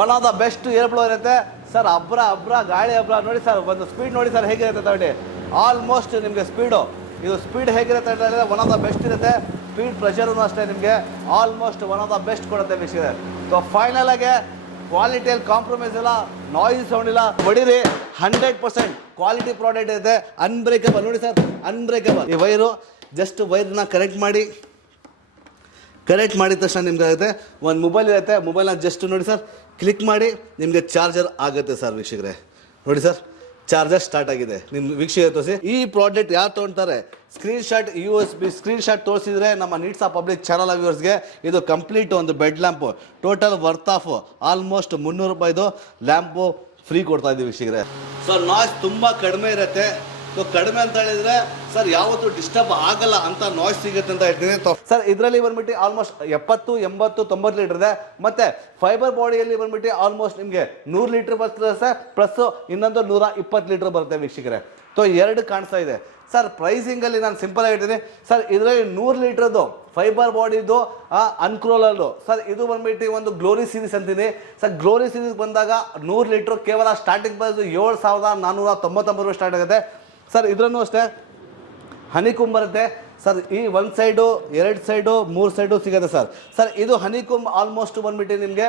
One of the best air blower ಇರುತ್ತೆ. Sir ಅಬ್ರ ಅಬ್ರ, ಗಾಳಿ ಅಬ್ರ. ನೋಡಿ ಸರ್ ಒಂದು ಸ್ಪೀಡ್ ನೋಡಿ ಸರ್ ಹೇಗಿರುತ್ತೆ ತಗೊಳ್ಳಿ. ಆಲ್ಮೋಸ್ಟ್ ನಿಮಗೆ ಸ್ಪೀಡು ಇದು ಸ್ಪೀಡ್ ಹೇಗಿರುತ್ತೆ ಹೇಳಿದ್ರೆ ಒನ್ ಆಫ್ ದ ಬೆಸ್ಟ್ ಇರುತ್ತೆ. ಸ್ಪೀಡ್ ಪ್ರೆಷರೂ ಅಷ್ಟೇ ನಿಮಗೆ. Almost one of the best ಕೊಡುತ್ತೆ ವೀಕ್ಷಕರೇ. ಸೊ ಫೈನಲ್ ಆಗಿ ಕ್ವಾಲಿಟಿಯಲ್ಲಿ ಕಾಂಪ್ರಮೈಸ್ ಇಲ್ಲ. ನಾಯ್ಸ್ ಸೌಂಡ್ ಇಲ್ಲ. ಹೊಡಿರಿ ಹಂಡ್ರೆಡ್ ಪರ್ಸೆಂಟ್ ಕ್ವಾಲಿಟಿ ಪ್ರಾಡಕ್ಟ್ ಇದೆ. ಅನ್ಬ್ರೇಕಬಲ್ ನೋಡಿ ಸರ್ ಅನ್ಬ್ರೇಕಬಲ್ ಈ ವೈರು ಜಸ್ಟ್ ವೈರ್ನ ಕರೆಕ್ಟ್ ಮಾಡಿ. ಕರೆಕ್ಟ್ ಮಾಡಿದ ತಕ್ಷಣ ನಿಮ್ಗೆ ಆಗುತ್ತೆ. ಒಂದು ಮೊಬೈಲ್ ಇರುತ್ತೆ. ಮೊಬೈಲ್ನ ಜಸ್ಟ್ ನೋಡಿ ಸರ್ ಕ್ಲಿಕ್ ಮಾಡಿ ನಿಮಗೆ ಚಾರ್ಜರ್ ಆಗುತ್ತೆ ಸರ್ ವೀಕ್ಷಕರೇ. ನೋಡಿ ಸರ್ ಚಾರ್ಜರ್ ಸ್ಟಾರ್ಟ್ ಆಗಿದೆ. ನಿಮ್ಮ ವೀಕ್ಷಕ ತೋರಿಸಿ, ಈ ಪ್ರಾಡಕ್ಟ್ ಯಾರು ತೊಗೊಳ್ತಾರೆ screen shot U S B screen shot ತೋರಿಸಿದ್ರೆ ನಮ್ಮ ನೀಟ್ಸ್ ಆ ಪಬ್ಲಿಕ್ ಚಾನಲ್ ವ್ಯೂವರ್ಸ್ಗೆ ಇದು ಕಂಪ್ಲೀಟ್ ಒಂದು bed lamp total worth of almost ಮುನ್ನೂರು ರೂಪಾಯಿದು ಲ್ಯಾಂಪು ಫ್ರೀ ಕೊಡ್ತಾ ಇದ್ದೀವಿ ವೀಕ್ಷಕರೇ. ಸೊ ನಾಯ್ಸ್ ತುಂಬ ಕಡಿಮೆ ಇರುತ್ತೆ. ಸೊ ಕಡಿಮೆ ಅಂತ ಹೇಳಿದ್ರೆ, ಸರ್, ಯಾವತ್ತು ಡಿಸ್ಟರ್ಬ್ ಆಗಲ್ಲ ಅಂತ ನಾಯ್ಸ್ ಸಿಗುತ್ತೆ ಅಂತ ಹೇಳ್ತೀನಿ. ಸರ್, ಇದರಲ್ಲಿ ಬಂದ್ಬಿಟ್ಟು ಆಲ್ಮೋಸ್ಟ್ ಎಪ್ಪತ್ತು, ಎಂಬತ್ತು, ತೊಂಬತ್ತು ಲೀಟರ್ ಇದೆ. ಮತ್ತೆ ಫೈಬರ್ ಬಾಡಿಯಲ್ಲಿ ಬಂದ್ಬಿಟ್ಟು ಆಲ್ಮೋಸ್ಟ್ ನಿಮಗೆ ನೂರು ಲೀಟರ್ ಬರ್ತದೆ ಸರ್ ಪ್ಲಸ್ ಇನ್ನೊಂದು ನೂರ ಇಪ್ಪತ್ತು ಲೀಟರ್ ಬರುತ್ತೆ ವೀಕ್ಷಕರೇ. ಸೊ ಎರಡು ಕಾಣಿಸ್ತಾ ಇದೆ. ಸರ್ ಪ್ರೈಸಿಂಗಲ್ಲಿ ನಾನು ಸಿಂಪಲ್ ಆಗಿರ್ತೀನಿ ಸರ್ ಇದರಲ್ಲಿ ನೂರು ಲೀಟ್ರದ್ದು ಫೈಬರ್ ಬಾಡಿದು ಅನ್ಕ್ರೋಲಲ್ಲು ಸರ್ ಇದು ಬಂದ್ಬಿಟ್ಟು ಒಂದು ಗ್ಲೋರಿ ಸೀರೀಸ್ ಅಂತೀನಿ. ಸರ್ ಗ್ಲೋರಿ ಸೀರೀಸ್ ಬಂದಾಗ ನೂರು ಲೀಟ್ರ್ ಕೇವಲ ಸ್ಟಾರ್ಟಿಂಗ್ ಪ್ರೈಸ್ ಏಳು ಸಾವಿರದ ನಾನ್ನೂರ ತೊಂಬತ್ತೊಂಬತ್ತು ಸ್ಟಾರ್ಟ್ ಆಗುತ್ತೆ. ಸರ್ ಇದರಲ್ಲೂ ಅಷ್ಟೇ. ಹನಿ ಬರುತ್ತೆ. ಸರ್, ಈ ಒಂದು ಸೈಡು ಎರಡು ಸೈಡು ಮೂರು ಸೈಡು ಸಿಗುತ್ತೆ ಸರ್. ಸರ್, ಇದು ಹನಿಕುಂಬ್ ಆಲ್ಮೋಸ್ಟ್ ಬಂದ್ಬಿಟ್ಟು ನಿಮಗೆ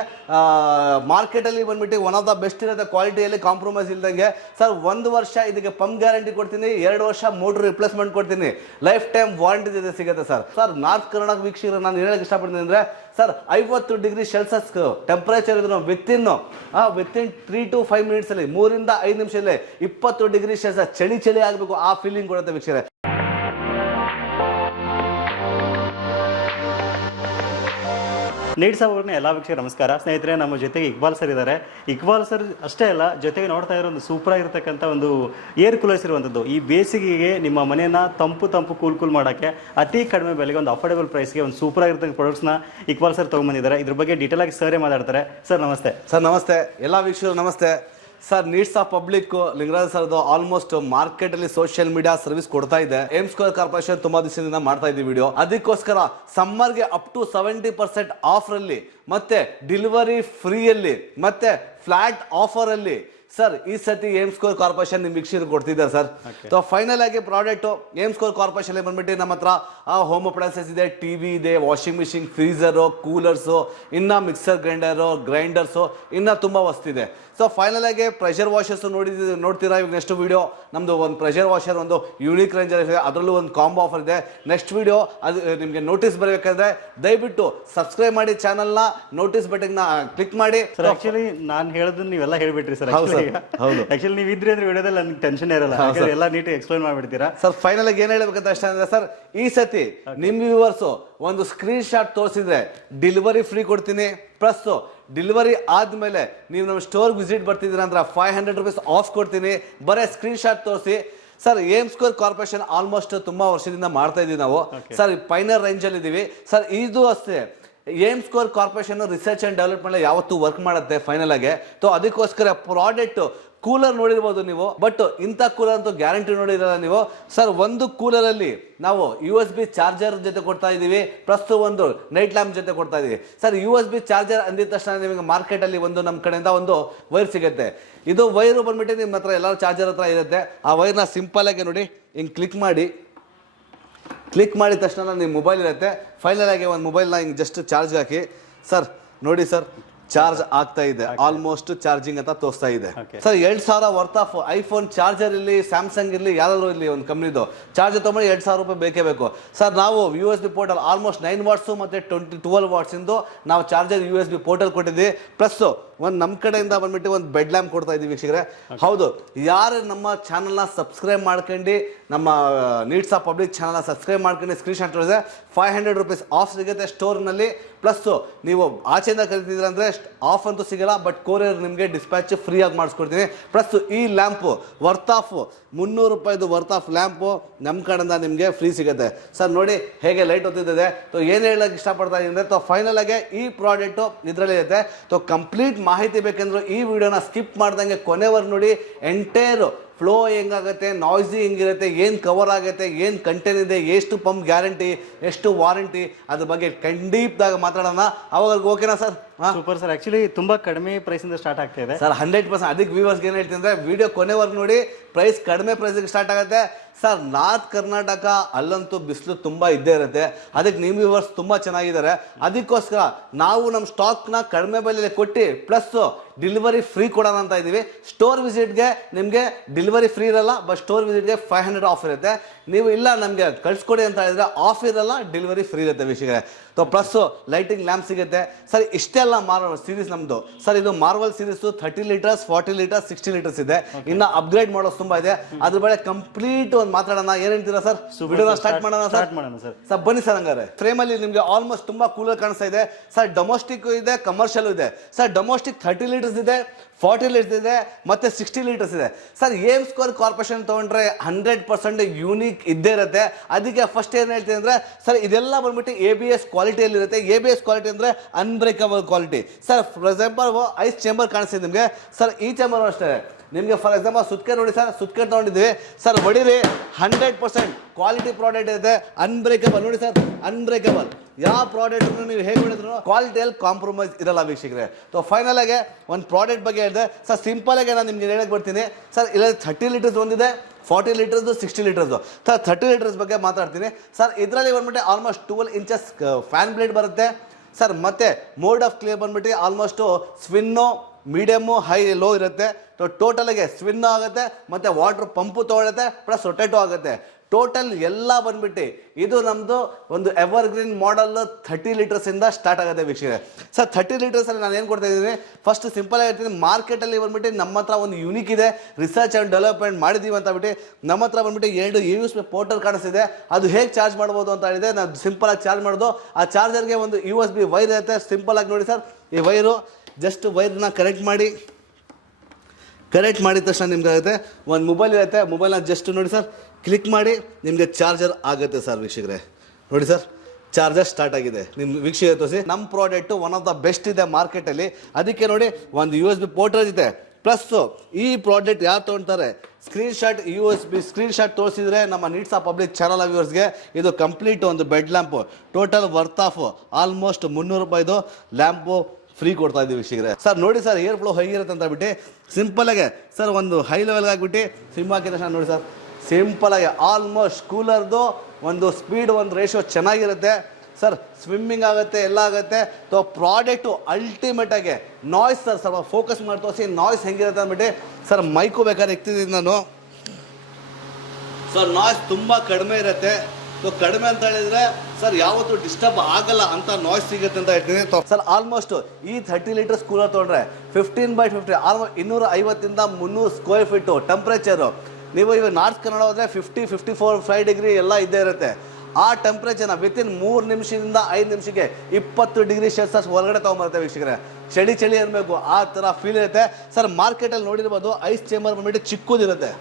ಮಾರ್ಕೆಟಲ್ಲಿ ಬಂದ್ಬಿಟ್ಟು ಒನ್ ಆಫ್ ದ ಬೆಸ್ಟ್ ಇರೋದ ಕ್ವಾಲಿಟಿಯಲ್ಲಿ ಕಾಂಪ್ರಮೈಸ್ ಇಲ್ದಂಗೆ, ಸರ್, ಒಂದು ವರ್ಷ ಇದಕ್ಕೆ ಪಂಪ್ ಗ್ಯಾರಂಟಿ ಕೊಡ್ತೀನಿ, ಎರಡು ವರ್ಷ ಮೋಟ್ರ್ ರಿಪ್ಲೇಸ್ಮೆಂಟ್ ಕೊಡ್ತೀನಿ. ಲೈಫ್ ಟೈಮ್ ವಾರಂಟಿ ಇದೆ ಸಿಗುತ್ತೆ ಸರ್. ಸರ್ ನಾರ್ತ್ ಕರ್ನಾಟಕ ವೀಕ್ಷಕರು ನಾನು ಹೇಳಕ್ಕೆ ಇಷ್ಟಪಡ್ತೀನಿ ಅಂದರೆ, ಸರ್, ಐವತ್ತು ಡಿಗ್ರಿ ಸೆಲ್ಸಿಯಸ್ ಟೆಂಪರೇಚರ್ ಇದ್ರು within within three to five ಮಿನಿಟ್ಸಲ್ಲಿ ಮೂರಿಂದ ಐದು ನಿಮಿಷದಲ್ಲಿ ಇಪ್ಪತ್ತು ಡಿಗ್ರಿ ಸೆಲ್ಸಿಯಸ್ ಚಳಿ ಚಳಿ ಆಗಬೇಕು ಆ ಫೀಲಿಂಗ್ ಕೊಡುತ್ತೆ ವೀಕ್ಷಕರೇ. ನೀಡ್ ಅವ್ರನ್ನ ಎಲ್ಲ ವೀಕ್ಷಕರಿಗೆ ನಮಸ್ಕಾರ. ಸ್ನೇಹಿತರೆ, ನಮ್ಮ ಜೊತೆಗೆ ಇಕ್ಬಾಲ್ ಸರ್ ಇದ್ದಾರೆ ಇಕ್ಬಾಲ್ ಸರ್ ಅಷ್ಟೇ ಅಲ್ಲ, ಜೊತೆಗೆ ನೋಡ್ತಾ ಇರೋ ಒಂದು ಸೂಪರ್ ಆಗಿರ್ತಕ್ಕಂಥ ಒಂದು ಏರ್ ಕೂಲರ್ಸ್ ಇರುವಂಥದ್ದು ಈ ಬೇಸಿಗೆಗೆ ನಿಮ್ಮ ಮನೆಯನ್ನ ತಂಪು ತಂಪು ಕೂಲ್ ಕೂಲ್ ಮಾಡೋಕ್ಕೆ ಅತಿ ಕಡಿಮೆ ಬೆಲೆಗೆ ಒಂದು ಅಫೋರ್ಡಬಲ್ ಪ್ರೈಸ್ಗೆ ಒಂದು ಸೂಪರ್ ಆಗಿರ್ತಕ್ಕಂಥ ಪ್ರಾಡಕ್ಟ್ಸ್ನ ಇಕ್ಬಾಲ್ ಸರ್ ತೊಗೊಂಬಂದಿದ್ದಾರೆ ಇದ್ರ ಬಗ್ಗೆ ಡೀಟೇಲ್ ಆಗಿ ಸರೇ ಮಾತಾಡ್ತಾರೆ. ಸರ್, ನಮಸ್ತೆ. ಸರ್, ನಮಸ್ತೆ. ಎಲ್ಲ ವೀಕ್ಷಕರು ನಮಸ್ತೆ. Sir needs of public Lingaraj ಸರ್ದು ಆಲ್ಮೋಸ್ಟ್ ಮಾರ್ಕೆಟ್ ಅಲ್ಲಿ ಸೋಷಿಯಲ್ ಮೀಡಿಯಾ ಸರ್ವಿಸ್ ಕೊಡ್ತಾ ಇದೆ. ಏಮ್ ಸ್ಕ್ವೇರ್ ಕಾರ್ಪೊರೇಷನ್ ತುಂಬಾ ದಿವಸದಿಂದ ಮಾಡ್ತಾ ಇದ್ದೀವಿ ವಿಡಿಯೋ ಅದಕ್ಕೋಸ್ಕರ ಸಮ್ಮರ್ಗೆ up to seventy percent offer ಅಲ್ಲಿ ಮತ್ತೆ ಡೆಲಿವರಿ ಫ್ರೀಯಲ್ಲಿ ಮತ್ತೆ ಫ್ಲಾಟ್ ಆಫರ್ ಅಲ್ಲಿ ಸರ್ ಈ ಸತಿ ಏಮ್ ಸ್ಕೋರ್ ಕಾರ್ಪೊರೇಷನ್ ನಿಮ್ ಮಿಕ್ಸಿ ಕೊಡ್ತಿದ್ದಾರೆ ಸರ್ ಸೊ ಫೈನಲ್ ಆಗಿ ಪ್ರಾಡಕ್ಟ್ ಏಮ್ ಸ್ಕೋರ್ ಕಾರ್ಪೊರೇಷನ್ ಬಂದ್ಬಿಟ್ಟು ನಮ್ಮ ಹತ್ರ ಹೋಮ್ ಅಪ್ಲೈನ್ಸಸ್ ಇದೆ ಟಿವಿ ಇದೆ ವಾಷಿಂಗ್ ಮಿಷಿನ್ ಫ್ರೀಸರು ಕೂಲರ್ಸು ಇನ್ನ ಮಿಕ್ಸರ್ ಗ್ರೈಂಡರು ಗ್ರೈಂಡರ್ಸು ಇನ್ನ ತುಂಬಾ ವಸ್ತಿದೆ ಸೊ ಫೈನಲ್ ಆಗಿ ಪ್ರೆಷರ್ ವಾಷರ್ಸ್ ನೋಡಿ ನೋಡ್ತೀರಾ ಇವಾಗ ನೆಕ್ಸ್ಟ್ ವೀಡಿಯೋ ನಮ್ದು ಒಂದು ಪ್ರೆಷರ್ ವಾಷರ್ ಒಂದು ಯೂನಿಕ್ ರೇಂಜರ್ ಇದೆ. ಅದರಲ್ಲೂ ಒಂದು ಕಾಂಬೋ ಆಫರ್ ಇದೆ. ನೆಕ್ಸ್ಟ್ ವೀಡಿಯೋ ಅದು ನಿಮಗೆ ನೋಟಿಸ್ ಬರಬೇಕಾದ್ರೆ ದಯವಿಟ್ಟು ಸಬ್ಸ್ಕ್ರೈಬ್ ಮಾಡಿ ಚಾನಲ್ನ ನೋಟಿಸ್ ಬಟನ್ನ ಕ್ಲಿಕ್ ಮಾಡಿ. ಸರ್ ಆಕ್ಚುಲಿ ನಾನು ಹೇಳೋದನ್ನ ನೀವೆಲ್ಲ ಹೇಳಿಬಿಟ್ರಿ ಸರ್ ಹೌದು ಹೌದು. ಆಕ್ಚುಲಿ ನೀವು ಇದ್ರಿ ಅಂದ್ರೆ ವಿಡಿಯೋದಲ್ಲಿ ನನಗೆ ಟೆನ್ಷನ್ ಇರಲ್ಲ. ಎಲ್ಲ ನೀಟಾಗಿ ಎಕ್ಸ್ಪ್ಲೈನ್ ಮಾಡ್ಬಿಡ್ತೀರಾ? ಸರ್ ಫೈನಲ್ ಆಗಿ ಏನ್ ಹೇಳ್ಬೇಕಂತ ಅಷ್ಟೇ ಅಂದ್ರೆ ಸರ್ ಈ ಸತಿ ನಿಮ್ ವ್ಯೂವರ್ಸ್ ಒಂದು ಸ್ಕ್ರೀನ್ ಶಾಟ್ ತೋರಿಸಿದ್ರೆ ಡೆಲಿವರಿ ಫ್ರೀ ಕೊಡ್ತೀನಿ. ಪ್ಲಸ್ ಡೆಲಿವರಿ ಆದ್ಮೇಲೆ ನೀವು ನಮ್ಮ ಸ್ಟೋರ್ ವಿಸಿಟ್ ಬರ್ತಿದ್ದೀರಾ ಅಂದ್ರೆ ಫೈವ್ ಹಂಡ್ರೆಡ್ ರುಪೀಸ್ ಆಫ್ ಕೊಡ್ತೀನಿ. ಬರೀ ಸ್ಕ್ರೀನ್ ಶಾಟ್ ತೋರಿಸಿ. Sir aim score corporation almost ತುಂಬಾ ವರ್ಷದಿಂದ ಮಾಡ್ತಾ ಇದೀವಿ ನಾವು. ಸರ್ ಫೈನಲ್ ರೇಂಜ್ ಅಲ್ಲಿ ಇದೀವಿ. ಸರ್ ಇದು ಅಷ್ಟೇ. Aim core corporation research and development ಯಾವತ್ತೂ ವರ್ಕ್ ಮಾಡುತ್ತೆ ಫೈನಲ್ ಆಗಿ. ಸೊ ಅದಕ್ಕೋಸ್ಕರ ಪ್ರಾಡಕ್ಟ್ ಕೂಲರ್ ನೋಡಿರ್ಬೋದು ನೀವು ಬಟ್ ಇಂಥ ಕೂಲರ್ ಅಂತೂ ಗ್ಯಾರಂಟಿ ನೋಡಿರಲ್ಲ ನೀವು. ಸರ್ ಒಂದು ಕೂಲರ್ ಅಲ್ಲಿ ನಾವು ಯು ಎಸ್ ಬಿ ಚಾರ್ಜರ್ ಜೊತೆ ಕೊಡ್ತಾ ಇದ್ದೀವಿ ಪ್ಲಸ್ ಒಂದು ನೈಟ್ ಲ್ಯಾಂಪ್ ಜೊತೆ ಕೊಡ್ತಾ ಇದೀವಿ. Sir U S B charger ಅಂದಿದ ತಕ್ಷಣ ನಿಮಗೆ ಮಾರ್ಕೆಟ್ ಅಲ್ಲಿ ಒಂದು ನಮ್ಮ ಕಡೆಯಿಂದ ಒಂದು ವೈರ್ ಸಿಗುತ್ತೆ. ಇದು ವೈರು ಬಂದ್ಬಿಟ್ಟು ನಿಮ್ಮ ಹತ್ರ ಎಲ್ಲರೂ ಚಾರ್ಜರ್ ಹತ್ರ ಇರುತ್ತೆ. ಆ ವೈರ್ನ ಸಿಂಪಲ್ ಆಗಿ ನೋಡಿ, ಹಿಂಗೆ ಕ್ಲಿಕ್ ಮಾಡಿ ಕ್ಲಿಕ್ ಮಾಡಿದ ತಕ್ಷಣ ನಿಮ್ಮ ಮೊಬೈಲ್ ಇರುತ್ತೆ. ಫೈನಲ್ ಆಗಿ ಒಂದು ಮೊಬೈಲ್ನ ಹಿಂಗೆ ಜಸ್ಟ್ ಚಾರ್ಜ್ ಹಾಕಿ. ಸರ್ ನೋಡಿ ಸರ್ ಚಾರ್ಜ್ ಆಗ್ತಾ ಇದೆ. ಆಲ್ಮೋಸ್ಟ್ ಚಾರ್ಜಿಂಗ್ ಅಂತ ತೋರಿಸ್ತಾ ಇದೆ. ಸರ್ ಎರಡ್ ಸಾವಿರ ವರ್ತ್ ಆಫ್ ಐಫೋನ್ ಚಾರ್ಜರ್ ಇರಲಿ ಸ್ಯಾಮ್ಸಂಗ್ ಇರಲಿ ಯಾರು ಇರಲಿ ಒಂದು ಕಂಪ್ನಿದು ಚಾರ್ಜರ್ ತೊಗೊಂಡು ಎರಡು ಸಾವಿರ ರೂಪಾಯಿ ಬೇಕೇ ಬೇಕು. ಸರ್ ನಾವು U S B portal almost nine watts ಮತ್ತು ಟ್ವೆಂಟಿ ಟ್ವೆಲ್ ವಾಟ್ಸ್ ಇಂದು ನಾವು charger U S B portal ಕೊಟ್ಟಿದ್ದೀವಿ. ಪ್ಲಸ್ ಒಂದು ನಮ್ಮ ಕಡೆಯಿಂದ ಬಂದ್ಬಿಟ್ಟು ಒಂದು ಬೆಡ್ ಲ್ಯಾಂಪ್ ಕೊಡ್ತಾ ಇದ್ದೀವಿ ವೀಕ್ಷಕರೇ. ಹೌದು ಯಾರು ನಮ್ಮ ಚಾನಲ್ನ ಸಬ್ಸ್ಕ್ರೈಬ್ ಮಾಡ್ಕೊಂಡು ನಮ್ಮ ನೀಡ್ಸ್ ಆಫ್ ಪಬ್ಲಿಕ್ ಚಾನಲ್ನ ಸಬ್ಸ್ಕ್ರೈಬ್ ಮಾಡ್ಕೊಂಡು ಸ್ಕ್ರೀನ್ ಶಾಟ್ ಹೊಡೆದ್ರೆ ಫೈವ್ ಹಂಡ್ರೆಡ್ ರುಪೀಸ್ ಆಫ್ ಸಿಗುತ್ತೆ ಸ್ಟೋರ್ನಲ್ಲಿ ಪ್ಲಸ್ ನೀವು ಆಚೆಯಿಂದ ಕರೀತಿದ್ರೆ ಅಂದರೆ ಆಫ್ ಅಂತೂ ಸಿಗಲ್ಲ ಬಟ್ ಕೋರಿಯರ್ ನಿಮಗೆ ಡಿಸ್ಪ್ಯಾಚ್ ಫ್ರೀ ಆಗಿ ಮಾಡಿಸ್ಕೊಡ್ತೀನಿ. ಪ್ಲಸ್ ಈ ಲ್ಯಾಂಪು ವರ್ತ್ ಆಫ್ ಮುನ್ನೂರು ರೂಪಾಯಿದು ವರ್ತ್ ಆಫ್ ಲ್ಯಾಂಪು ನಮ್ಮ ಕಡೆಯಿಂದ ನಿಮಗೆ ಫ್ರೀ ಸಿಗುತ್ತೆ. ಸರ್ ನೋಡಿ ಹೇಗೆ ಲೈಟ್ ಹೊತ್ತಿದೆ ತೊ ಏನು ಹೇಳೋಕ್ಕೆ ಇಷ್ಟಪಡ್ತಾ ಇದ್ದೀನಿ ಅಂದರೆ ತೊ ಫೈನಲಾಗೆ ಆಗಿ ಈ ಪ್ರಾಡಕ್ಟು ಇದರಲ್ಲಿ ಇರುತ್ತೆ. ತೊ ಕಂಪ್ಲೀಟ್ ಮಾಹಿತಿ ಬೇಕೆಂದ್ರೆ ಈ ವಿಡಿಯೋನ ಸ್ಕಿಪ್ ಮಾಡ್ದಂಗೆ ಕೊನೆವರೆಗೆ ನೋಡಿ ಎಂಟೈರ್ ಫ್ಲೋ ಹೆಂಗಾಗುತ್ತೆ ನಾಯ್ಸಿ ಹೆಂಗಿರುತ್ತೆ ಏನು ಕವರ್ ಆಗುತ್ತೆ ಏನು ಕಂಟೆಂಟ್ ಇದೆ ಎಷ್ಟು ಪಂಪ್ ಗ್ಯಾರಂಟಿ ಎಷ್ಟು ವಾರಂಟಿ ಅದ್ರ ಬಗ್ಗೆ ಖಂಡಿತದಾಗ ಮಾತಾಡೋಣ. ಅವಾಗ ಓಕೆನಾ ಸರ್? Super sir. ಆಕ್ಚುಲಿ ತುಂಬ ಕಡಿಮೆ ಪ್ರೈಸಿಂದ ಇಂದ ಸ್ಟಾರ್ಟ್ ಆಗ್ತಾ ಇದೆ ಸರ್ ಹಂಡ್ರೆಡ್ ಪರ್ಸೆಂಟ್ ಅದಕ್ಕೆ ವ್ಯೂವರ್ಸ್ಗೆ ಏನು ಹೇಳ್ತೀನಿ ಅಂದರೆ ವಿಡಿಯೋ ಕೊನೆವರೆಗೆ ನೋಡಿ ಪ್ರೈಸ್ ಕಡಿಮೆ ಪ್ರೈಸಿಗೆ ಸ್ಟಾರ್ಟ್ ಆಗುತ್ತೆ. ಸರ್, ನಾರ್ತ್ ಕರ್ನಾಟಕ ಅಲ್ಲಂತೂ ಬಿಸಿಲು ತುಂಬ ಇದ್ದೇ ಇರುತ್ತೆ. ಅದಕ್ಕೆ ನಿಮ್ಮ ವ್ಯೂವರ್ಸ್ ತುಂಬ ಚೆನ್ನಾಗಿದ್ದಾರೆ. ಅದಕ್ಕೋಸ್ಕರ ನಾವು ನಮ್ಮ ಸ್ಟಾಕ್ನ ಕಡಿಮೆ ಬೆಲೆಯಲ್ಲಿ ಕೊಟ್ಟು ಪ್ಲಸ್ ಡೆಲಿವರಿ ಫ್ರೀ ಕೊಡೋಣ ಅಂತ ಇದ್ದೀವಿ. ಸ್ಟೋರ್ ವಿಸಿಟ್ಗೆ ನಿಮಗೆ ಡಿಲಿವರಿ ಫ್ರೀ ಇರಲ್ಲ ಬಟ್ ಸ್ಟೋರ್ ವಿಸಿಟ್ಗೆ ಫೈವ್ ಹಂಡ್ರೆಡ್ ಆಫ್ ಇರುತ್ತೆ. ನೀವು ಇಲ್ಲ ನಮಗೆ ಕಳಿಸ್ಕೊಡಿ ಅಂತ ಹೇಳಿದ್ರೆ ಆಫ್ ಇರಲ್ಲ ಡಿಲಿವರಿ ಫ್ರೀ ಇರುತ್ತೆ ವೀಕ್ಷಕರೇ. ಸೊ ಪ್ಲಸ್ ಲೈಟಿಂಗ್ ಲ್ಯಾಂಪ್ ಸಿಗುತ್ತೆ. ಸರ್ ಇಷ್ಟೆಲ್ಲ ಮಾರ್ವಲ್ ಸೀರೀಸ್ ನಮ್ಮದು ಸರ್ ಇದು marvel series thirty litres forty litres sixty litres ಇದೆ. ಇನ್ನು ಅಪ್ಗ್ರೇಡ್ ಮಾಡೋದು ತುಂಬ ಇದೆ. ಅದ್ರ ಬಗ್ಗೆ ಕಂಪ್ಲೀಟ್ ಒಂದು ಮಾತಾಡೋಣ. ಏನು ಹೇಳ್ತೀರಾ ಸರ್ ವಿಡಿಯೋನ ಸ್ಟಾರ್ಟ್ ಮಾಡೋಣ ಸರ್ ಸ್ಟಾರ್ಟ್ ಮಾಡೋಣ ಸರ್ ಸರ್ ಬನ್ನಿ ಸರ್ ಹಂಗಾರೆ. ಫ್ರೇಮಲ್ಲಿ ನಿಮಗೆ ಆಲ್ಮೋಸ್ಟ್ ತುಂಬ ಕೂಲರ್ ಕಾಣಿಸ್ತಾ ಇದೆ. ಸರ್ ಡೊಮೆಸ್ಟಿಕ್ ಇದೆ ಕಮರ್ಷಿಯಲ್ ಇದೆ. ಸರ್ ಡೊಮೆಸ್ಟಿಕ್ ಥರ್ಟಿ ಲೀಟರ್ಸ್ ಇದೆ ಫಾರ್ಟಿ ಲೀಟರ್ಸ್ ಇದೆ, ಮತ್ತೆ ಸಿಕ್ಸ್ಟಿ ಲೀಟರ್ಸ್ ಇದೆ. ಸರ್ ಏಮ್ ಸ್ಕೋರ್ ಕಾರ್ಪೊರೇಷನ್ ತಗೊಂಡ್ರೆ ಹಂಡ್ರೆಡ್ ಪರ್ಸೆಂಟ್ ಯೂನಿಕ್ ಇದ್ದೇ ಇರುತ್ತೆ. ಅದಕ್ಕೆ ಫಸ್ಟ್ ಏನು ಹೇಳ್ತೀನಿ ಅಂದ್ರೆ ಸರ್ ಇದೆಲ್ಲ ಬಂದ್ಬಿಟ್ಟು ಎ ಬಿ ಎಸ್ ಕ್ವಾಲಿಟಿಯಲ್ಲಿ ಇರುತ್ತೆ. ಎ ಬಿ ಎಸ್ ಕ್ವಾಲಿಟಿ ಅಂದ್ರೆ unbreakable quality sir for example ice chamber ಕಾಣಿಸ್ತಿದೆ ನಿಮಗೆ. ಸರ್ ಈ ಚೇಂಬರ್ ಅಷ್ಟೇ. ನಿಮಗೆ ಫಾರ್ ಎಕ್ಸಾಂಪಲ್ ಸುತ್ಕೆ ನೋಡಿ ಸರ್ ಸುತ್ಕೆ ತೊಗೊಂಡಿದ್ವಿ ಸರ್ ಹೊಡೀರಿ. ಹಂಡ್ರೆಡ್ ಪರ್ಸೆಂಟ್ ಕ್ವಾಲಿಟಿ ಪ್ರಾಡಕ್ಟ್ ಇದೆ. ಅನ್ಬ್ರೇಕಬಲ್ ನೋಡಿ ಸರ್ ಅನ್ಬ್ರೇಕಬಲ್ ಯಾವ ಪ್ರಾಡಕ್ಟ್ ನೀವು ಹೇಗೆ ಹೊಡಿದ್ರು ಕ್ವಾಲಿಟಿಯಲ್ಲಿ ಕಾಂಪ್ರಮೈಸ್ ಇರಲ್ಲ ವೀಕ್ಷಕರೇ. ಸೊ ಫೈನಲ್ ಒಂದು ಪ್ರಾಡಕ್ಟ್ ಬಗ್ಗೆ ಹೇಳಿದೆ. ಸರ್ ಸಿಂಪಲ್ ಆಗಿ ನಾನು ನಿಮ್ಗೆ ಹೇಳಕ್ಕೆ ಬರ್ತೀನಿ. ಸರ್ ಇಲ್ಲ ಥರ್ಟಿ ಲೀಟರ್ಸ್ ಒಂದಿದೆ. Forty litres sixty litres sir thirty litres ಬಗ್ಗೆ ಮಾತಾಡ್ತೀನಿ. ಸರ್ ಇದರಲ್ಲಿ ಬಂದ್ಬಿಟ್ಟು almost twelve inches fan blade ಬರುತ್ತೆ. ಸರ್ ಮತ್ತೆ ಮೋಡ್ ಆಫ್ ಕ್ಲಿಯರ್ ಬಂದ್ಬಿಟ್ಟು almost swing medium high, low ಇರುತ್ತೆ. ಟೋಟಲ್ಗೆ ಸ್ವಿನ್ ಆಗುತ್ತೆ, ಮತ್ತು ವಾಟರ್ ಪಂಪು ತೊಗೊಳುತ್ತೆ ಪ್ಲಸ್ ರೊಟೇಟು ಆಗುತ್ತೆ. ಟೋಟಲ್ ಎಲ್ಲ ಬಂದ್ಬಿಟ್ಟು, ಇದು ನಮ್ಮದು ಒಂದು ಎವರ್ ಗ್ರೀನ್ ಮಾಡಲ್ ಥರ್ಟಿ ಲೀಟರ್ಸಿಂದ ಸ್ಟಾರ್ಟ್ ಆಗುತ್ತೆ ವಿಷಯ ಸರ್ ಥರ್ಟಿ ಲೀಟರ್ಸಲ್ಲಿ ನಾನು ಏನು ಕೊಡ್ತಾ ಇದ್ದೀನಿ? ಫಸ್ಟ್ ಸಿಂಪಲ್ ಆಗಿರ್ತೀನಿ ಮಾರ್ಕೆಟಲ್ಲಿ ಬಂದ್ಬಿಟ್ಟು ನಮ್ಮ ಹತ್ರ ಒಂದು ಯೂನಿಕ್ ಇದೆ. ರಿಸರ್ಚ್ ಆ್ಯಂಡ್ ಡೆವಲಪ್ಮೆಂಟ್ ಮಾಡಿದ್ದೀವಿ ಅಂತ ಬಿಟ್ಟು ನಮ್ಮ ಹತ್ರ ಬಂದ್ಬಿಟ್ಟು ಎರಡು ಯು ಬಿ ಪೋರ್ಟಲ್ ಕಾಣಿಸ್ತಿದೆ. ಅದು ಹೇಗೆ ಚಾರ್ಜ್ ಮಾಡ್ಬೋದು ಅಂತ ಹೇಳಿದೆ ನಾನು ಸಿಂಪಲ್ ಆಗಿ ಚಾರ್ಜ್ ಮಾಡೋದು. ಆ ಚಾರ್ಜರ್ಗೆ ಒಂದು ಯು ಎಸ್ ಬಿ ವೈರ್ ಇರುತ್ತೆ. ಸಿಂಪಲ್ ಆಗಿ ನೋಡಿ ಸರ್. ಈ ವೈರು ಜಸ್ಟ್ ವೈರ್ನ ಕರೆಕ್ಟ್ ಮಾಡಿ ಕರೆಕ್ಟ್ ಮಾಡಿದ ತಕ್ಷಣ ನಿಮ್ಗೆ ಆಗುತ್ತೆ. ಒಂದು ಮೊಬೈಲ್ ಇರುತ್ತೆ ಮೊಬೈಲ್ನ ಜಸ್ಟ್ ನೋಡಿ ಸರ್ ಕ್ಲಿಕ್ ಮಾಡಿ, ನಿಮಗೆ ಚಾರ್ಜರ್ ಆಗುತ್ತೆ ಸರ್ ವೀಕ್ಷಕರೇ. ನೋಡಿ ಸರ್ ಚಾರ್ಜರ್ ಸ್ಟಾರ್ಟ್ ಆಗಿದೆ. ನಿಮ್ಮ ವೀಕ್ಷಕ ತೋರಿಸಿ ನಮ್ಮ product one of the best ಇದೆ ಮಾರ್ಕೆಟಲ್ಲಿ ಅದಕ್ಕೆ ನೋಡಿ, ಒಂದು ಯು ಎಸ್ ಬಿ ಪೋರ್ಟ್ರೇಜ್ ಇದೆ. ಪ್ಲಸ್ಸು ಈ ಪ್ರಾಡಕ್ಟ್ ಯಾರು ತೊಗೊಳ್ತಾರೆ screen shot U S B screen shot ತೋರಿಸಿದ್ರೆ ನಮ್ಮ ನೀಡ್ಸ್ ಆ ಪಬ್ಲಿಕ್ ಚಾನಲ್ ವ್ಯೂವರ್ಸ್ಗೆ ಇದು ಕಂಪ್ಲೀಟ್ ಒಂದು bed lamp total worth of almost ಮುನ್ನೂರು ರೂಪಾಯಿದು ಲ್ಯಾಂಪು ಫ್ರೀ ಕೊಡ್ತಾ ಇದ್ದೀವಿ ಶೀಘ್ರ ಸರ್, ನೋಡಿ ಸರ್ ಏರ್ ಫ್ಲೋ ಹೇಗಿರುತ್ತೆ ಅಂತ ಬಿಟ್ಟು ಸಿಂಪಲ್ ಆಗಿ, ಸರ್, ಒಂದು ಹೈ ಲೆವೆಲ್ಗೆ ಆಗಿಬಿಟ್ಟು ಸಿಮ್ ಹಾಕಿದ ತಕ್ಷಣ ನೋಡಿ ಸರ್. ಸಿಂಪಲ್ ಆಗಿ ಆಲ್ಮೋಸ್ಟ್ ಕೂಲರ್ದು ಒಂದು ಸ್ಪೀಡ್ ಒಂದು ರೇಷಿಯೋ ಚೆನ್ನಾಗಿರುತ್ತೆ. ಸರ್ ಸ್ವಿಮ್ಮಿಂಗ್ ಆಗುತ್ತೆ, ಎಲ್ಲ ಆಗುತ್ತೆ. ಸೊ ಪ್ರಾಡಕ್ಟು ಅಲ್ಟಿಮೇಟ್ ಆಗಿ ನಾಯ್ಸ್ ಸರ್, ಸ್ವಲ್ಪ ಫೋಕಸ್ ಮಾಡಿ ತೋರಿಸಿ ನಾಯ್ಸ್ ಹೆಂಗಿರುತ್ತೆ ಅಂದ್ಬಿಟ್ಟು. ಸರ್ ಮೈಕು ಬೇಕಾದ್ರೆ ಇಕ್ತಿದ್ದೀನಿ ನಾನು. ಸರ್ ನಾಯ್ಸ್ ತುಂಬ ಕಡಿಮೆ ಇರುತ್ತೆ. ಸೊ ಕಡಿಮೆ ಅಂತ ಹೇಳಿದ್ರೆ, ಸರ್, ಯಾವತ್ತೂ ಡಿಸ್ಟರ್ಬ್ ಆಗಲ್ಲ ಅಂತ ನಾಯ್ಸ್ ಸಿಗುತ್ತೆ ಅಂತ ಹೇಳ್ತೀನಿ. ಸರ್ ಆಲ್ಮೋಸ್ಟ್ ಈ ಥರ್ಟಿ ಲೀಟರ್ಸ್ ಕೂಲರ್ ತೊಗೊಂಡ್ರೆ ಫಿಫ್ಟೀನ್ ಬೈ ಫಿಫ್ಟಿ ಆಲ್ಮೋಸ್ಟ್ ಇನ್ನೂರ ಐವತ್ತಿಂದ ಮುನ್ನೂರು ಸ್ಕ್ವೇರ್ ಫೀಟು ಟೆಂಪ್ರೇಚರು ನೀವು ಇವಾಗ ನಾರ್ತ್ ಕನ್ನಡ ಹೋದರೆ fifty fifty four five degree ಎಲ್ಲ ಇದ್ದೇ ಇರುತ್ತೆ. ಆ ಟೆಂಪ್ರೇಚರ್ನ ವಿತಿನ್ ಮೂರು ನಿಮಿಷದಿಂದ ಐದು ನಿಮಿಷಕ್ಕೆ ಇಪ್ಪತ್ತು ಡಿಗ್ರಿ ಸೆಲ್ಸಿಯಸ್ ಹೊರಗಡೆ ತೊಗೊಂಬರುತ್ತೆ ವೀಕ್ಷಕರೇ. ಚಳಿ ಚಳಿ ಅನ್ನಬೇಕು ಆ ಥರ ಫೀಲ್ ಇರುತ್ತೆ. ಸರ್ ಮಾರ್ಕೆಟಲ್ಲಿ ನೋಡಿರ್ಬೋದು ಐಸ್ ಚೇಂಬರ್ ಬಂದ್ಬಿಟ್ಟು ಚಿಕ್ಕದಿರುತ್ತೆ.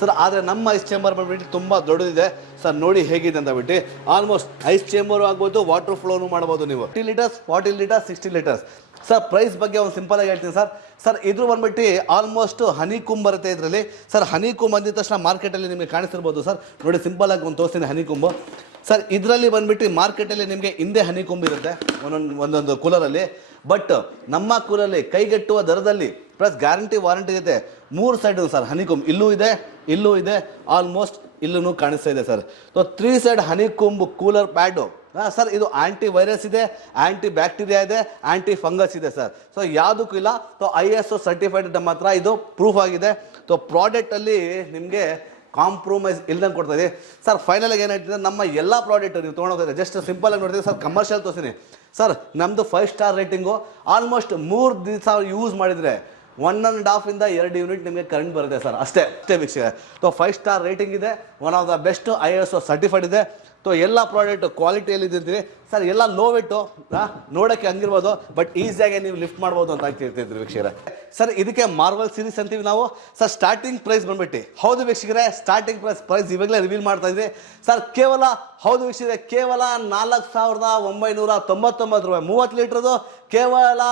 ಸರ್, ಆದರೆ ನಮ್ಮ ಐಸ್ ಚೇಂಬರ್ ಬಂದ್ಬಿಟ್ಟು ತುಂಬ ದೊಡ್ಡದಿದೆ. ಸರ್, ನೋಡಿ ಹೇಗಿದೆ ಅಂತ ಬಿಟ್ಟು ಆಲ್ಮೋಸ್ಟ್ ಐಸ್ ಚೇಂಬರು ಆಗ್ಬೋದು, ವಾಟರ್ ಫ್ಲೋನು ಮಾಡ್ಬೋದು ನೀವು. Fifty litres, forty litres, sixty litres. Sir price ಬಗ್ಗೆ ಒಂದು ಸಿಂಪಲ್ ಆಗಿ ಹೇಳ್ತೀನಿ ಸರ್. ಸರ್, ಇದ್ರ ಬಂದ್ಬಿಟ್ಟು ಆಲ್ಮೋಸ್ಟ್ ಹನಿ ಕುಂಬ್ ಬರುತ್ತೆ ಇದರಲ್ಲಿ. ಸರ್ ಹನಿ ಕುಂಬ್ ಅಂದಿದ ತಕ್ಷಣ ಮಾರ್ಕೆಟಲ್ಲಿ ನಿಮಗೆ ಕಾಣಿಸಿರ್ಬೋದು ಸರ್. ನೋಡಿ ಸಿಂಪಲ್ ಆಗಿ ಒಂದು ತೋರಿಸ್ತೀನಿ ಹನಿ ಕುಂಬು ಸರ್, ಇದರಲ್ಲಿ ಬಂದ್ಬಿಟ್ಟು ಮಾರ್ಕೆಟಲ್ಲಿ ನಿಮಗೆ ಹಿಂದೆ ಹನಿ ಕುಂಬ್ ಇರುತ್ತೆ, ಒಂದೊಂದು ಒಂದೊಂದು ಕೂಲರಲ್ಲಿ ಬಟ್ ನಮ್ಮ ಕೂಲಲ್ಲಿ ಕೈಗೆಟ್ಟುವ ದರದಲ್ಲಿ ಪ್ಲಸ್ ಗ್ಯಾರಂಟಿ ವಾರಂಟಿ ಇದೆ. ಮೂರು ಸೈಡ್ ಸರ್ ಹನಿಕುಂಬ್ ಇಲ್ಲೂ ಇದೆ ಇಲ್ಲೂ ಇದೆ ಆಲ್ಮೋಸ್ಟ್ ಇಲ್ಲೂ ಕಾಣಿಸ್ತಾ ಇದೆ sir. So three side honeycomb cooler pad ಹಾಂ ಸರ್ ಇದು ಆ್ಯಂಟಿ ವೈರಸ್ ಇದೆ ಆ್ಯಂಟಿ ಬ್ಯಾಕ್ಟೀರಿಯಾ ಇದೆ ಆ್ಯಂಟಿ ಫಂಗಸ್ ಇದೆ ಸರ್. ಸೊ ಯಾವುದಕ್ಕೂ ಇಲ್ಲ. So I S O certified ನಮ್ಮ ಹತ್ರ ಇದು ಪ್ರೂಫ್ ಆಗಿದೆ. ಸೊ ಪ್ರಾಡಕ್ಟಲ್ಲಿ ನಿಮಗೆ ಕಾಂಪ್ರೊಮೈಸ್ ಇಲ್ದಂಗೆ ಕೊಡ್ತಾ ಇದೆ ಸರ್ ಫೈನಲ್ ಏನು ಹೇಳ್ತಿದ್ರೆ ನಮ್ಮ ಎಲ್ಲ ಪ್ರಾಡಕ್ಟ್ ನೀವು ತೊಗೊಂಡೋಗ್ತಾರೆ ಜಸ್ಟ್ ಸಿಂಪಲ್ ಆಗಿ ನೋಡ್ತೀವಿ ಸರ್ ಕಮರ್ಷಿಯಲ್ ತೋರಿಸ್ತೀನಿ ಸರ್ ನಮ್ಮದು ಫೈವ್ ಸ್ಟಾರ್ ರೇಟಿಂಗು ಆಲ್ಮೋಸ್ಟ್ ಮೂರು ದಿವಸ ಯೂಸ್ ಮಾಡಿದರೆ ಒನ್ ಆ್ಯಂಡ್ ಇಂದ ಎರಡು ಯೂನಿಟ್ ನಿಮಗೆ ಕರೆಂಟ್ ಬರುತ್ತೆ ಸರ್. ಅಷ್ಟೇ. ಅಷ್ಟೇ ವೀಕ್ಷಕ ಸೊ ಫೈವ್ ಸ್ಟಾರ್ ರೇಟಿಂಗ್ ಇದೆ. One of the best I S certified ಇದೆ. ಸೊ ಎಲ್ಲ ಪ್ರಾಡಕ್ಟ್ ಕ್ವಾಲಿಟಿಯಲ್ಲಿ ಇದ್ದಿರ್ತೀವಿ ಸರ್, ಎಲ್ಲ ಲೋ ವೆಟ್ಟು ನೋಡೋಕ್ಕೆ ಹಂಗಿರ್ಬೋದು ಬಟ್ ಈಸಿಯಾಗಿ ನೀವು ಲಿಫ್ಟ್ ಮಾಡ್ಬೋದು ಅಂತ ಆಗ್ತಿರ್ತಿದ್ರಿ ವೀಕ್ಷಕರೇ. ಸರ್, ಇದಕ್ಕೆ ಮಾರ್ವಲ್ ಸೀರೀಸ್ ಅಂತೀವಿ ನಾವು. ಸರ್ ಸ್ಟಾರ್ಟಿಂಗ್ ಪ್ರೈಸ್ ಬಂದ್ಬಿಟ್ಟು. ಹೌದು ವೀಕ್ಷಕರೇ ಸ್ಟಾರ್ಟಿಂಗ್ ಪ್ರೈಸ್ ಪ್ರೈಸ್ ಇವಾಗಲೇ ರಿವೀಲ್ ಮಾಡ್ತಾ ಇದ್ವಿ. ಸರ್, ಕೇವಲ, ಹೌದು ವೀಕ್ಷಕರೇ, ಕೇವಲ ನಾಲ್ಕು ಸಾವಿರದ ಒಂಬೈನೂರ ತೊಂಬತ್ತೊಂಬತ್ತು ರೂಪಾಯಿ. ಮೂವತ್ತು ಲೀಟ್ರದು ಕೇವಲ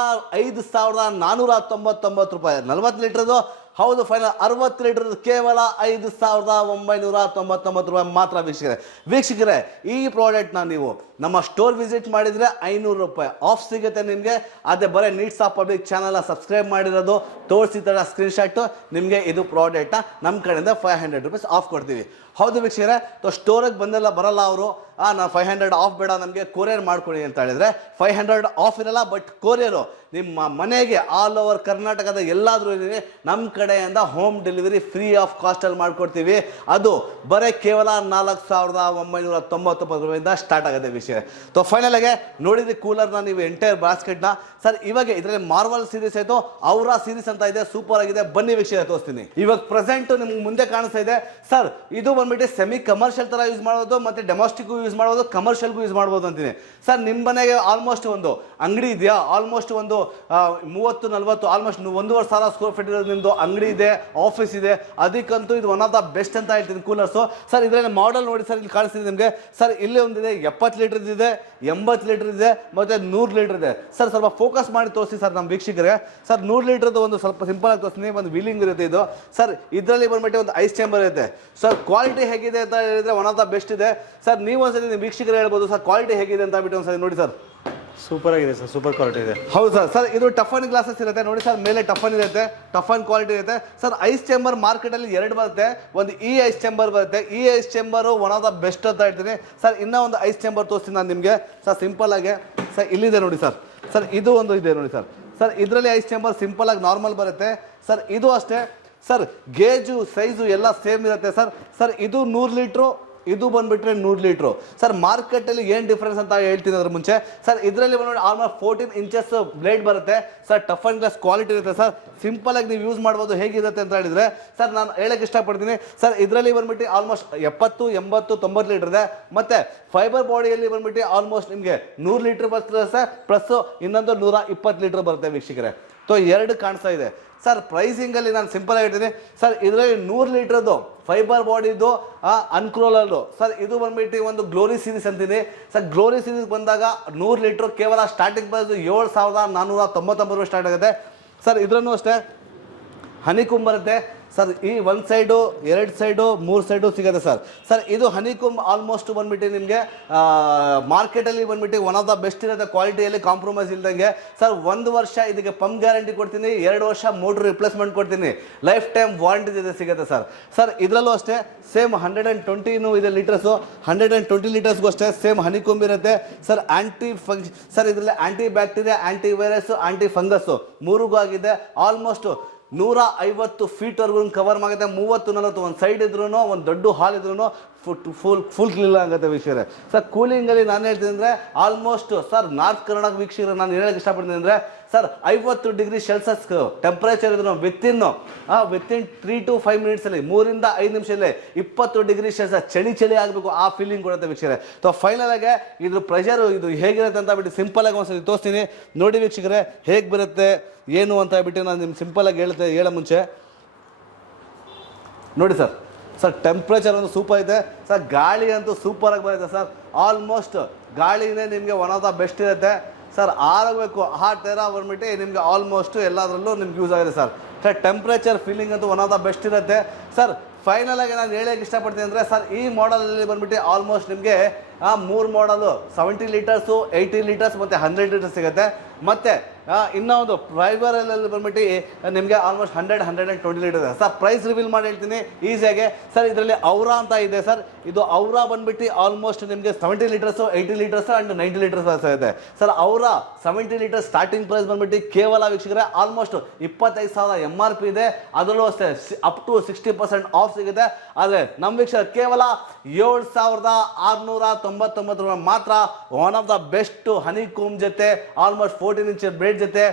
ಐದು ಸಾವಿರದ ನಾನ್ನೂರ ತೊಂಬತ್ತೊಂಬತ್ತು ರೂಪಾಯಿ. ನಲ್ವತ್ತು ಲೀಟ್ರದು ಹೌದು ಫೈನಲ್ ಅರವತ್ತು ಲೀಟರ್ ಕೇವಲ ಐದು ಸಾವಿರದ ಒಂಬೈನೂರ ತೊಂಬತ್ತೊಂಬತ್ತು ರೂಪಾಯಿ ಮಾತ್ರ ವೀಕ್ಷಕರೇ. ವೀಕ್ಷಕರೇ, ಈ ಪ್ರಾಡಕ್ಟ್ನ ನೀವು ನಮ್ಮ ಸ್ಟೋರ್ ವಿಸಿಟ್ ಮಾಡಿದರೆ ಐನೂರು ರೂಪಾಯಿ ಆಫ್ ಸಿಗುತ್ತೆ ನಿಮಗೆ. ಅದೇ ಬರೀ ನೀಡ್ಸ್ ಆಫ್ ಪಬ್ಲಿಕ್ ಚಾನಲ್ನ ಸಬ್ಸ್ಕ್ರೈಬ್ ಮಾಡಿರೋದು, ತೋರಿಸಿ ಥರ ಸ್ಕ್ರೀನ್ಶಾಟು ನಿಮಗೆ ಇದು ಪ್ರಾಡಕ್ಟ್ನ ನಮ್ಮ ಕಡೆಯಿಂದ ಫೈವ್ ಹಂಡ್ರೆಡ್ ರುಪೀಸ್ ಆಫ್ ಕೊಡ್ತೀವಿ. ಹೌದು ವೀಕ್ಷಕರೇ, ತೊ ಸ್ಟೋರಿಗೆ ಬಂದೆಲ್ಲ ಬರಲ್ಲ ಅವರು. ಆ, ನಾ ಫೈವ್ ಹಂಡ್ರೆಡ್ ಆಫ್ ಬೇಡ, ನಮಗೆ ಕೊರಿಯರ್ ಮಾಡ್ಕೊಳ್ಳಿ ಅಂತ ಹೇಳಿದರೆ ಫೈವ್ ಹಂಡ್ರೆಡ್ ಆಫ್ ಇರಲ್ಲ ಬಟ್ ಕೊರಿಯರು ನಿಮ್ಮ ಮನೆಗೆ ಆಲ್ ಓವರ್ ಕರ್ನಾಟಕದ ಎಲ್ಲಾದರೂ ನಮ್ಮ ಕಡೆಯಿಂದ ಹೋಮ್ ಡೆಲಿವರಿ ಫ್ರೀ ಆಫ್ ಕಾಸ್ಟಲ್ಲಿ ಮಾಡಿಕೊಡ್ತೀವಿ. ಅದು ಬರೀ ಕೇವಲ ನಾಲ್ಕು ಸಾವಿರದ ಒಂಬೈನೂರ ತೊಂಬತ್ತೊಂಬತ್ತು ರೂಪಾಯಿಂದ ಸ್ಟಾರ್ಟ್ ಆಗುತ್ತೆ ವಿಷಯ. ಸೊ ಫೈನಲ್ ಆಗಿ ನೋಡಿದ್ರಿ ಕೂಲರ್ನ ನೀವು ಎಂಟೈರ್ ಬಾಸ್ಕೆಟ್ನ ಸರ್ ಇವಾಗ ಇದರಲ್ಲಿ ಮಾರ್ವಲ್ ಸೀರೀಸ್ ಆಯಿತು ಅವರ ಸೀರೀಸ್ ಅಂತ ಇದೆ ಸೂಪರ್ ಆಗಿದೆ. ಬನ್ನಿ ವಿಷಯ ತೋರಿಸ್ತೀನಿ. ಇವಾಗ ಪ್ರೆಸೆಂಟ್ ನಿಮ್ಗೆ ಮುಂದೆ ಕಾಣಿಸ್ತಾ ಇದೆ. ಸರ್ ಇದು ಬಂದ್ಬಿಟ್ಟು ಸೆಮಿ ಕಮರ್ಷಿಯಲ್ ತರ ಯೂಸ್ ಮಾಡೋದು ಮತ್ತೆ ಡೊಮೆಸ್ಟಿಕ್ ಯೂಸ್ ಮಾಡ್ಬೋದು ಕಮರ್ಷಿಯಲ್ಗೂ ಯೂಸ್ ಮಾಡ್ಬೋದು ಅಂತೀನಿ. ಸರ್ ನಿಮ್ಮ ಮನೆಗೆ ಆಲ್ಮೋಸ್ಟ್ ಒಂದು ಅಂಗಡಿ ಇದೆಯಾ? ಆಲ್ಮೋಸ್ಟ್ ಒಂದು ಮೂವತ್ತು, ನಲ್ವತ್ತು ಆಲ್ಮೋಸ್ಟ್ ಒಂದೂವರೆ ಸಾವಿರ ಸ್ಕ್ವೇರ್ ಫೀಟ್ ಇರೋದು ನಿಮ್ಮದು ಅಂಗಡಿ ಇದೆ ಆಫೀಸ್ ಇದೆ. ಅದಕ್ಕಂತೂ ಇದು ಒನ್ ಆಫ್ ದ ಬೆಸ್ಟ್ ಅಂತ ಹೇಳ್ತೀನಿ ಕೂಲರ್ಸು ಸರ್ ಇದರಲ್ಲಿ ಮಾಡಲ್ ನೋಡಿ ಸರ್ ಇಲ್ಲಿ ಕಾಣಿಸ್ತಿದೆ ನಿಮಗೆ. ಸರ್ ಇಲ್ಲಿ ಒಂದಿದೆ, ಎಪ್ಪತ್ತು ಲೀಟರ್ ಇದೆ, ಎಂಬತ್ತು ಲೀಟರ್ ಇದೆ, ಮತ್ತು ನೂರು ಲೀಟರ್ ಇದೆ. ಸರ್ ಸ್ವಲ್ಪ ಫೋಕಸ್ ಮಾಡಿ ತೋರಿಸಿ ಸರ್ ನಮ್ಮ ವೀಕ್ಷಕರಿಗೆ. ಸರ್ ನೂರು ಲೀಟರ್ದು ಒಂದು ಸ್ವಲ್ಪ ಸಿಂಪಲ್ ಆಗಿ ತೋರಿಸ್ತೀನಿ, ಒಂದು ವೀಲಿಂಗ್ ಇರುತ್ತೆ ಇದು. ಸರ್ ಇದರಲ್ಲಿ ಬಂದ್ಬಿಟ್ಟು ಒಂದು ಐಸ್ ಚೇಂಬರ್ ಇರುತ್ತೆ. ಸರ್ ಕ್ವಾಲಿಟಿ ಹೇಗಿದೆ ಅಂತ ಹೇಳಿದರೆ ಒನ್ ಆಫ್ ದ ಬೆಸ್ಟ್ ಇದೆ. ಸರ್ ನೀವು ಒಂದ್ಸರಿ ನಿಮ್ಮ ವೀಕ್ಷಕರು ಹೇಳ್ಬೋದು ಸರ್ ಕ್ವಾಲಿಟಿ ಹೇಗಿದೆ ಅಂತ ಬಿಟ್ಟು ಒಂದ್ಸತಿ ನೋಡಿ ಸರ್ ಸೂಪರ್ ಆಗಿದೆ ಸರ್ ಸೂಪರ್ ಕ್ವಾಲಿಟಿ ಇದೆ. ಹೌದು ಸರ್ ಸರ್ ಇದು ಟಫನ್ ಗ್ಲಾಸಸ್ ಇರುತ್ತೆ. ನೋಡಿ ಸರ್ ಮೇಲೆ ಟಫನ್ ಇರುತ್ತೆ ಟಫನ್ ಕ್ವಾಲಿಟಿ ಇರುತ್ತೆ. ಸರ್ ಐಸ್ ಚೇಂಬರ್ ಮಾರ್ಕೆಟಲ್ಲಿ ಎರಡು ಬರುತ್ತೆ. ಒಂದು ಈ ಐಸ್ ಚೇಂಬರ್ ಬರುತ್ತೆ. ಈ ice chamber one of the best ಅಂತ ಹೇಳ್ತೀನಿ. ಸರ್ ಇನ್ನೂ ಒಂದು ಐಸ್ ಚೇಂಬರ್ ತೋರಿಸ್ತೀನಿ ನಾನು ನಿಮಗೆ. ಸರ್ ಸಿಂಪಲ್ ಆಗಿ. ಸರ್ ಇಲ್ಲಿದೆ ನೋಡಿ ಸರ್ ಸರ್ ಇದು ಒಂದು ಇದೆ ನೋಡಿ ಸರ್ ಸರ್ ಇದರಲ್ಲಿ ಐಸ್ ಚೇಂಬರ್ ಸಿಂಪಲ್ ಆಗಿ ನಾರ್ಮಲ್ ಬರುತ್ತೆ. ಸರ್ ಇದು ಅಷ್ಟೇ. ಸರ್ ಗೇಜು ಸೈಜು ಎಲ್ಲ ಸೇಮ್ ಇರುತ್ತೆ ಸರ್ ಸರ್ ಇದು ನೂರು ಲೀಟ್ರು ಇದು ಬಂದ್ಬಿಟ್ರೆ ನೂರು ಲೀಟ್ರು. ಸರ್, ಮಾರ್ಕೆಟಲ್ಲಿ ಏನು ಡಿಫ್ರೆನ್ಸ್ ಅಂತ ಹೇಳ್ತೀನಿ ಅದ್ರ ಮುಂಚೆ. ಸರ್, ಇದರಲ್ಲಿ ಬಂದ್ಬಿಟ್ಟು ಆಲ್ಮೋಸ್ಟ್ ಫೋರ್ಟೀನ್ ಇಂಚಸ್ ಬ್ಲೇಡ್ ಬರುತ್ತೆ. Sir tough and glass quality ಇರುತ್ತೆ. ಸರ್ ಸಿಂಪಲ್ ಆಗಿ ನೀವು ಯೂಸ್ ಮಾಡ್ಬೋದು, ಹೇಗಿರುತ್ತೆ ಅಂತ ಹೇಳಿದ್ರೆ. ಸರ್, ನಾನು ಹೇಳಕ್ಕೆ ಇಷ್ಟಪಡ್ತೀನಿ. ಸರ್, ಇದರಲ್ಲಿ ಬಂದ್ಬಿಟ್ಟು ಆಲ್ಮೋಸ್ಟ್ ಎಪ್ಪತ್ತು, ಎಂಬತ್ತು, ತೊಂಬತ್ತು ಲೀಟರ್ ಇದೆ. ಮತ್ತೆ ಫೈಬರ್ ಬಾಡಿಯಲ್ಲಿ ಬಂದ್ಬಿಟ್ಟು ಆಲ್ಮೋಸ್ಟ್ ನಿಮಗೆ ನೂರು ಲೀಟರ್ ಬರ್ತದೆ, ಸರ್. ಪ್ಲಸ್ ಇನ್ನೊಂದು ನೂರ ಇಪ್ಪತ್ತು ಲೀಟರ್ ಬರುತ್ತೆ ವೀಕ್ಷಕರೇ. ಸೊ ಎರಡು ಕಾಣಿಸ್ತಾ ಇದೆ. ಸರ್ ಪ್ರೈಸಿಂಗಲ್ಲಿ ನಾನು ಸಿಂಪಲ್ ಆಗಿರ್ತೀನಿ. ಸರ್, ಇದರಲ್ಲಿ ನೂರು ಲೀಟ್ರದ್ದು ಫೈಬರ್ ಬಾಡಿದು ಅನ್ಕ್ರೋಲಲ್ಲು ಸರ್, ಇದು ಬಂದ್ಬಿಟ್ಟು ಒಂದು ಗ್ಲೋರಿ ಸೀರೀಸ್ ಅಂತೀನಿ. ಸರ್ ಗ್ಲೋರಿ ಸೀರೀಸ್ ಬಂದಾಗ ನೂರು ಲೀಟ್ರ್ ಕೇವಲ ಸ್ಟಾರ್ಟಿಂಗ್ ಪ್ರೈಸ್ ಏಳು ಸಾವಿರದ ನಾನ್ನೂರ ತೊಂಬತ್ತೊಂಬತ್ತು ಸ್ಟಾರ್ಟ್ ಆಗುತ್ತೆ. ಸರ್, ಇದರಲ್ಲೂ ಅಷ್ಟೇ ಹನಿಕುಂಬ್ ಬರುತ್ತೆ ಸರ್, ಈ ಒಂದು ಸೈಡು ಎರಡು ಸೈಡು ಮೂರು ಸೈಡು ಸಿಗುತ್ತೆ ಸರ್. ಸರ್, ಇದು ಹನಿಕುಂಬ್ ಆಲ್ಮೋಸ್ಟ್ ಬಂದ್ಬಿಟ್ಟು ನಿಮಗೆ ಮಾರ್ಕೆಟಲ್ಲಿ ಬಂದ್ಬಿಟ್ಟು ಒನ್ ಆಫ್ ದ ಬೆಸ್ಟ್ ಇರೋದ ಕ್ವಾಲಿಟಿಯಲ್ಲಿ ಕಾಂಪ್ರಮೈಸ್ ಇಲ್ದಂಗೆ, ಸರ್, ಒಂದು ವರ್ಷ ಇದಕ್ಕೆ ಪಂಪ್ ಗ್ಯಾರಂಟಿ ಕೊಡ್ತೀನಿ, ಎರಡು ವರ್ಷ ಮೋಟ್ರ್ ರಿಪ್ಲೇಸ್ಮೆಂಟ್ ಕೊಡ್ತೀನಿ. ಲೈಫ್ ಟೈಮ್ ವಾರಂಟಿ ಇದೆ ಸಿಗುತ್ತೆ ಸರ್. ಸರ್, ಇದರಲ್ಲೂ ಅಷ್ಟೇ ಸೇಮ್ ಹಂಡ್ರೆಡ್ ಆ್ಯಂಡ್ ಟ್ವೆಂಟಿನೂ ಇದೆ ಲೀಟರ್ಸು ಹಂಡ್ರೆಡ್ ಆ್ಯಂಡ್ ಟ್ವೆಂಟಿ ಲೀಟರ್ಸ್ಗೂ ಅಷ್ಟೇ ಸೇಮ್ ಹನಿಕೊಂಬ್ ಇರುತ್ತೆ. ಸರ್ ಆ್ಯಂಟಿ ಫಂಕ್ ಸರ್, ಇದರಲ್ಲಿ anti bacteria anti virus anti fungus ಮೂರಿಗೂ ಆಗಿದೆ. ಆಲ್ಮೋಸ್ಟ್ ನೂರ ಐವತ್ತು ಫೀಟ್ವರೆಗೂ ಕವರ್ ಮಾಡುತ್ತೆ ಮೂವತ್ತು, ನಲವತ್ತು, ಒಂದು ಸೈಡ್ ಇದ್ರೂ ಒಂದು ದೊಡ್ಡ ಹಾಲ್ ಇದ್ರೂ ಫುಟ್ ಫುಲ್ ಫುಲ್ ಕ್ಲೀನ್ ಆಗುತ್ತೆ ವಿಷಯ ಸರ್ ಕೂಲಿಂಗಲ್ಲಿ ನಾನು ಹೇಳ್ತೀನಿ ಅಂದರೆ ಆಲ್ಮೋಸ್ಟ್ ಸರ್ ನಾರ್ತ್ ಕರ್ನಾಟಕ ವೀಕ್ಷಕರು ನಾನು ಹೇಳಕ್ಕೆ ಇಷ್ಟಪಡ್ತೀನಿ ಅಂದರೆ ಸರ್, ಐವತ್ತು ಡಿಗ್ರಿ ಸೆಲ್ಸಿಯಸ್ ಟೆಂಪ್ರೇಚರ್ ಇದ್ರು within within three to five ಮಿನಿಟ್ಸಲ್ಲಿ ಮೂರಿಂದ ಐದು ನಿಮಿಷದಲ್ಲಿ ಇಪ್ಪತ್ತು ಡಿಗ್ರಿ ಸೆಲ್ಸಿಯಸ್ ಚಳಿ ಚಳಿ ಆಗಬೇಕು ಆ ಫೀಲಿಂಗ್ ಕೊಡುತ್ತೆ ವೀಕ್ಷಕರೇ. ಸೊ ಫೈನಲ್ ಆಗಿ ಇದ್ರ ಪ್ರೆಷರ್ ಇದು ಹೇಗಿರುತ್ತೆ ಅಂತ ಬಿಟ್ಟು ಸಿಂಪಲ್ ಆಗಿ ಒಂದ್ಸತಿ ತೋರಿಸ್ತೀನಿ. ನೋಡಿ ವೀಕ್ಷಕರೇ, ಹೇಗೆ ಬರುತ್ತೆ, ಏನು ಅಂತ ಬಿಟ್ಟು ನಾನು ನಿಮ್ಗೆ ಸಿಂಪಲ್ ಆಗಿ ಹೇಳ್ತೆ, ಹೇಳೋ ಮುಂಚೆ. ನೋಡಿ ಸರ್ ಸರ್ ಟೆಂಪ್ರೇಚರ್ ಒಂದು ಸೂಪರ್ ಇದೆ ಸರ್, ಗಾಳಿ ಅಂತೂ ಸೂಪರ್ ಆಗಿ ಬರುತ್ತೆ ಸರ್. ಆಲ್ಮೋಸ್ಟ್ ಗಾಳಿನೇ ನಿಮಗೆ ಒನ್ ಆಫ್ ದ ಬೆಸ್ಟ್ ಇರುತ್ತೆ. ಸರ್ ಆರಾಗಬೇಕು ಆ ಥರ ಬಂದ್ಬಿಟ್ಟು ನಿಮಗೆ ಆಲ್ಮೋಸ್ಟ್ ಎಲ್ಲದರಲ್ಲೂ ನಿಮ್ಗೆ ಯೂಸ್ ಆಗಿದೆ ಸರ್. ಸರ್ ಟೆಂಪ್ರೇಚರ್ ಫೀಲಿಂಗ್ ಅಂತೂ ಒನ್ ಆಫ್ ದ ಬೆಸ್ಟ್ ಇರುತ್ತೆ. ಸರ್ ಫೈನಲ್ ಆಗಿ ನಾನು ಹೇಳಕ್ಕೆ ಇಷ್ಟಪಡ್ತೀನಿ ಅಂದರೆ ಸರ್ ಈ ಮಾಡಲಲ್ಲಿ ಬಂದ್ಬಿಟ್ಟು ಆಲ್ಮೋಸ್ಟ್ ನಿಮಗೆ ಮೂರು ಮಾಡಲು ಸೆವೆಂಟಿ ಲೀಟರ್ಸು ಏಯ್ಟಿ ಲೀಟರ್ಸ್ ಮತ್ತು ಹಂಡ್ರೆಡ್ ಲೀಟರ್ಸ್ ಸಿಗುತ್ತೆ. ಮತ್ತು ಇನ್ನೂ ಒಂದು ಪ್ರೈವರಲ್ಲಿ ಬಂದ್ಬಿಟ್ಟು ನಿಮಗೆ almost hundred hundred and twenty litre sir price reveal ಮಾಡಿ ಹೇಳ್ತೀನಿ ಈಸಿಯಾಗಿ ಸರ್, ಇದರಲ್ಲಿ ಔರಾ ಅಂತ ಇದೆ, ಸರ್. ಇದು ಔರಾ ಬಂದ್ಬಿಟ್ಟು ಆಲ್ಮೋಸ್ಟ್ ನಿಮಗೆ seventy litres eighty litres and ninety litres ಇದೆ sir Aura seventy litre starting price ಬಂದ್ಬಿಟ್ಟು ಕೇವಲ ವೀಕ್ಷಕರೆ ಆಲ್ಮೋಸ್ಟ್ ಇಪ್ಪತ್ತೈದು ಸಾವಿರ ಎಂ ಆರ್ ಪಿ ಇದೆ. ಅದರಲ್ಲೂ ಅಷ್ಟೇ up to sixty percent off ಸಿಗುತ್ತೆ. ಆದರೆ ನಮ್ಮ ವೀಕ್ಷಕ ಕೇವಲ ಏಳು ಸಾವಿರದ ಆರುನೂರ ತೊಂಬತ್ತೊಂಬತ್ತು ಮಾತ್ರ one of the best honeycomb ಜೊತೆ almost fourteen inch blade update ಜೊತೆ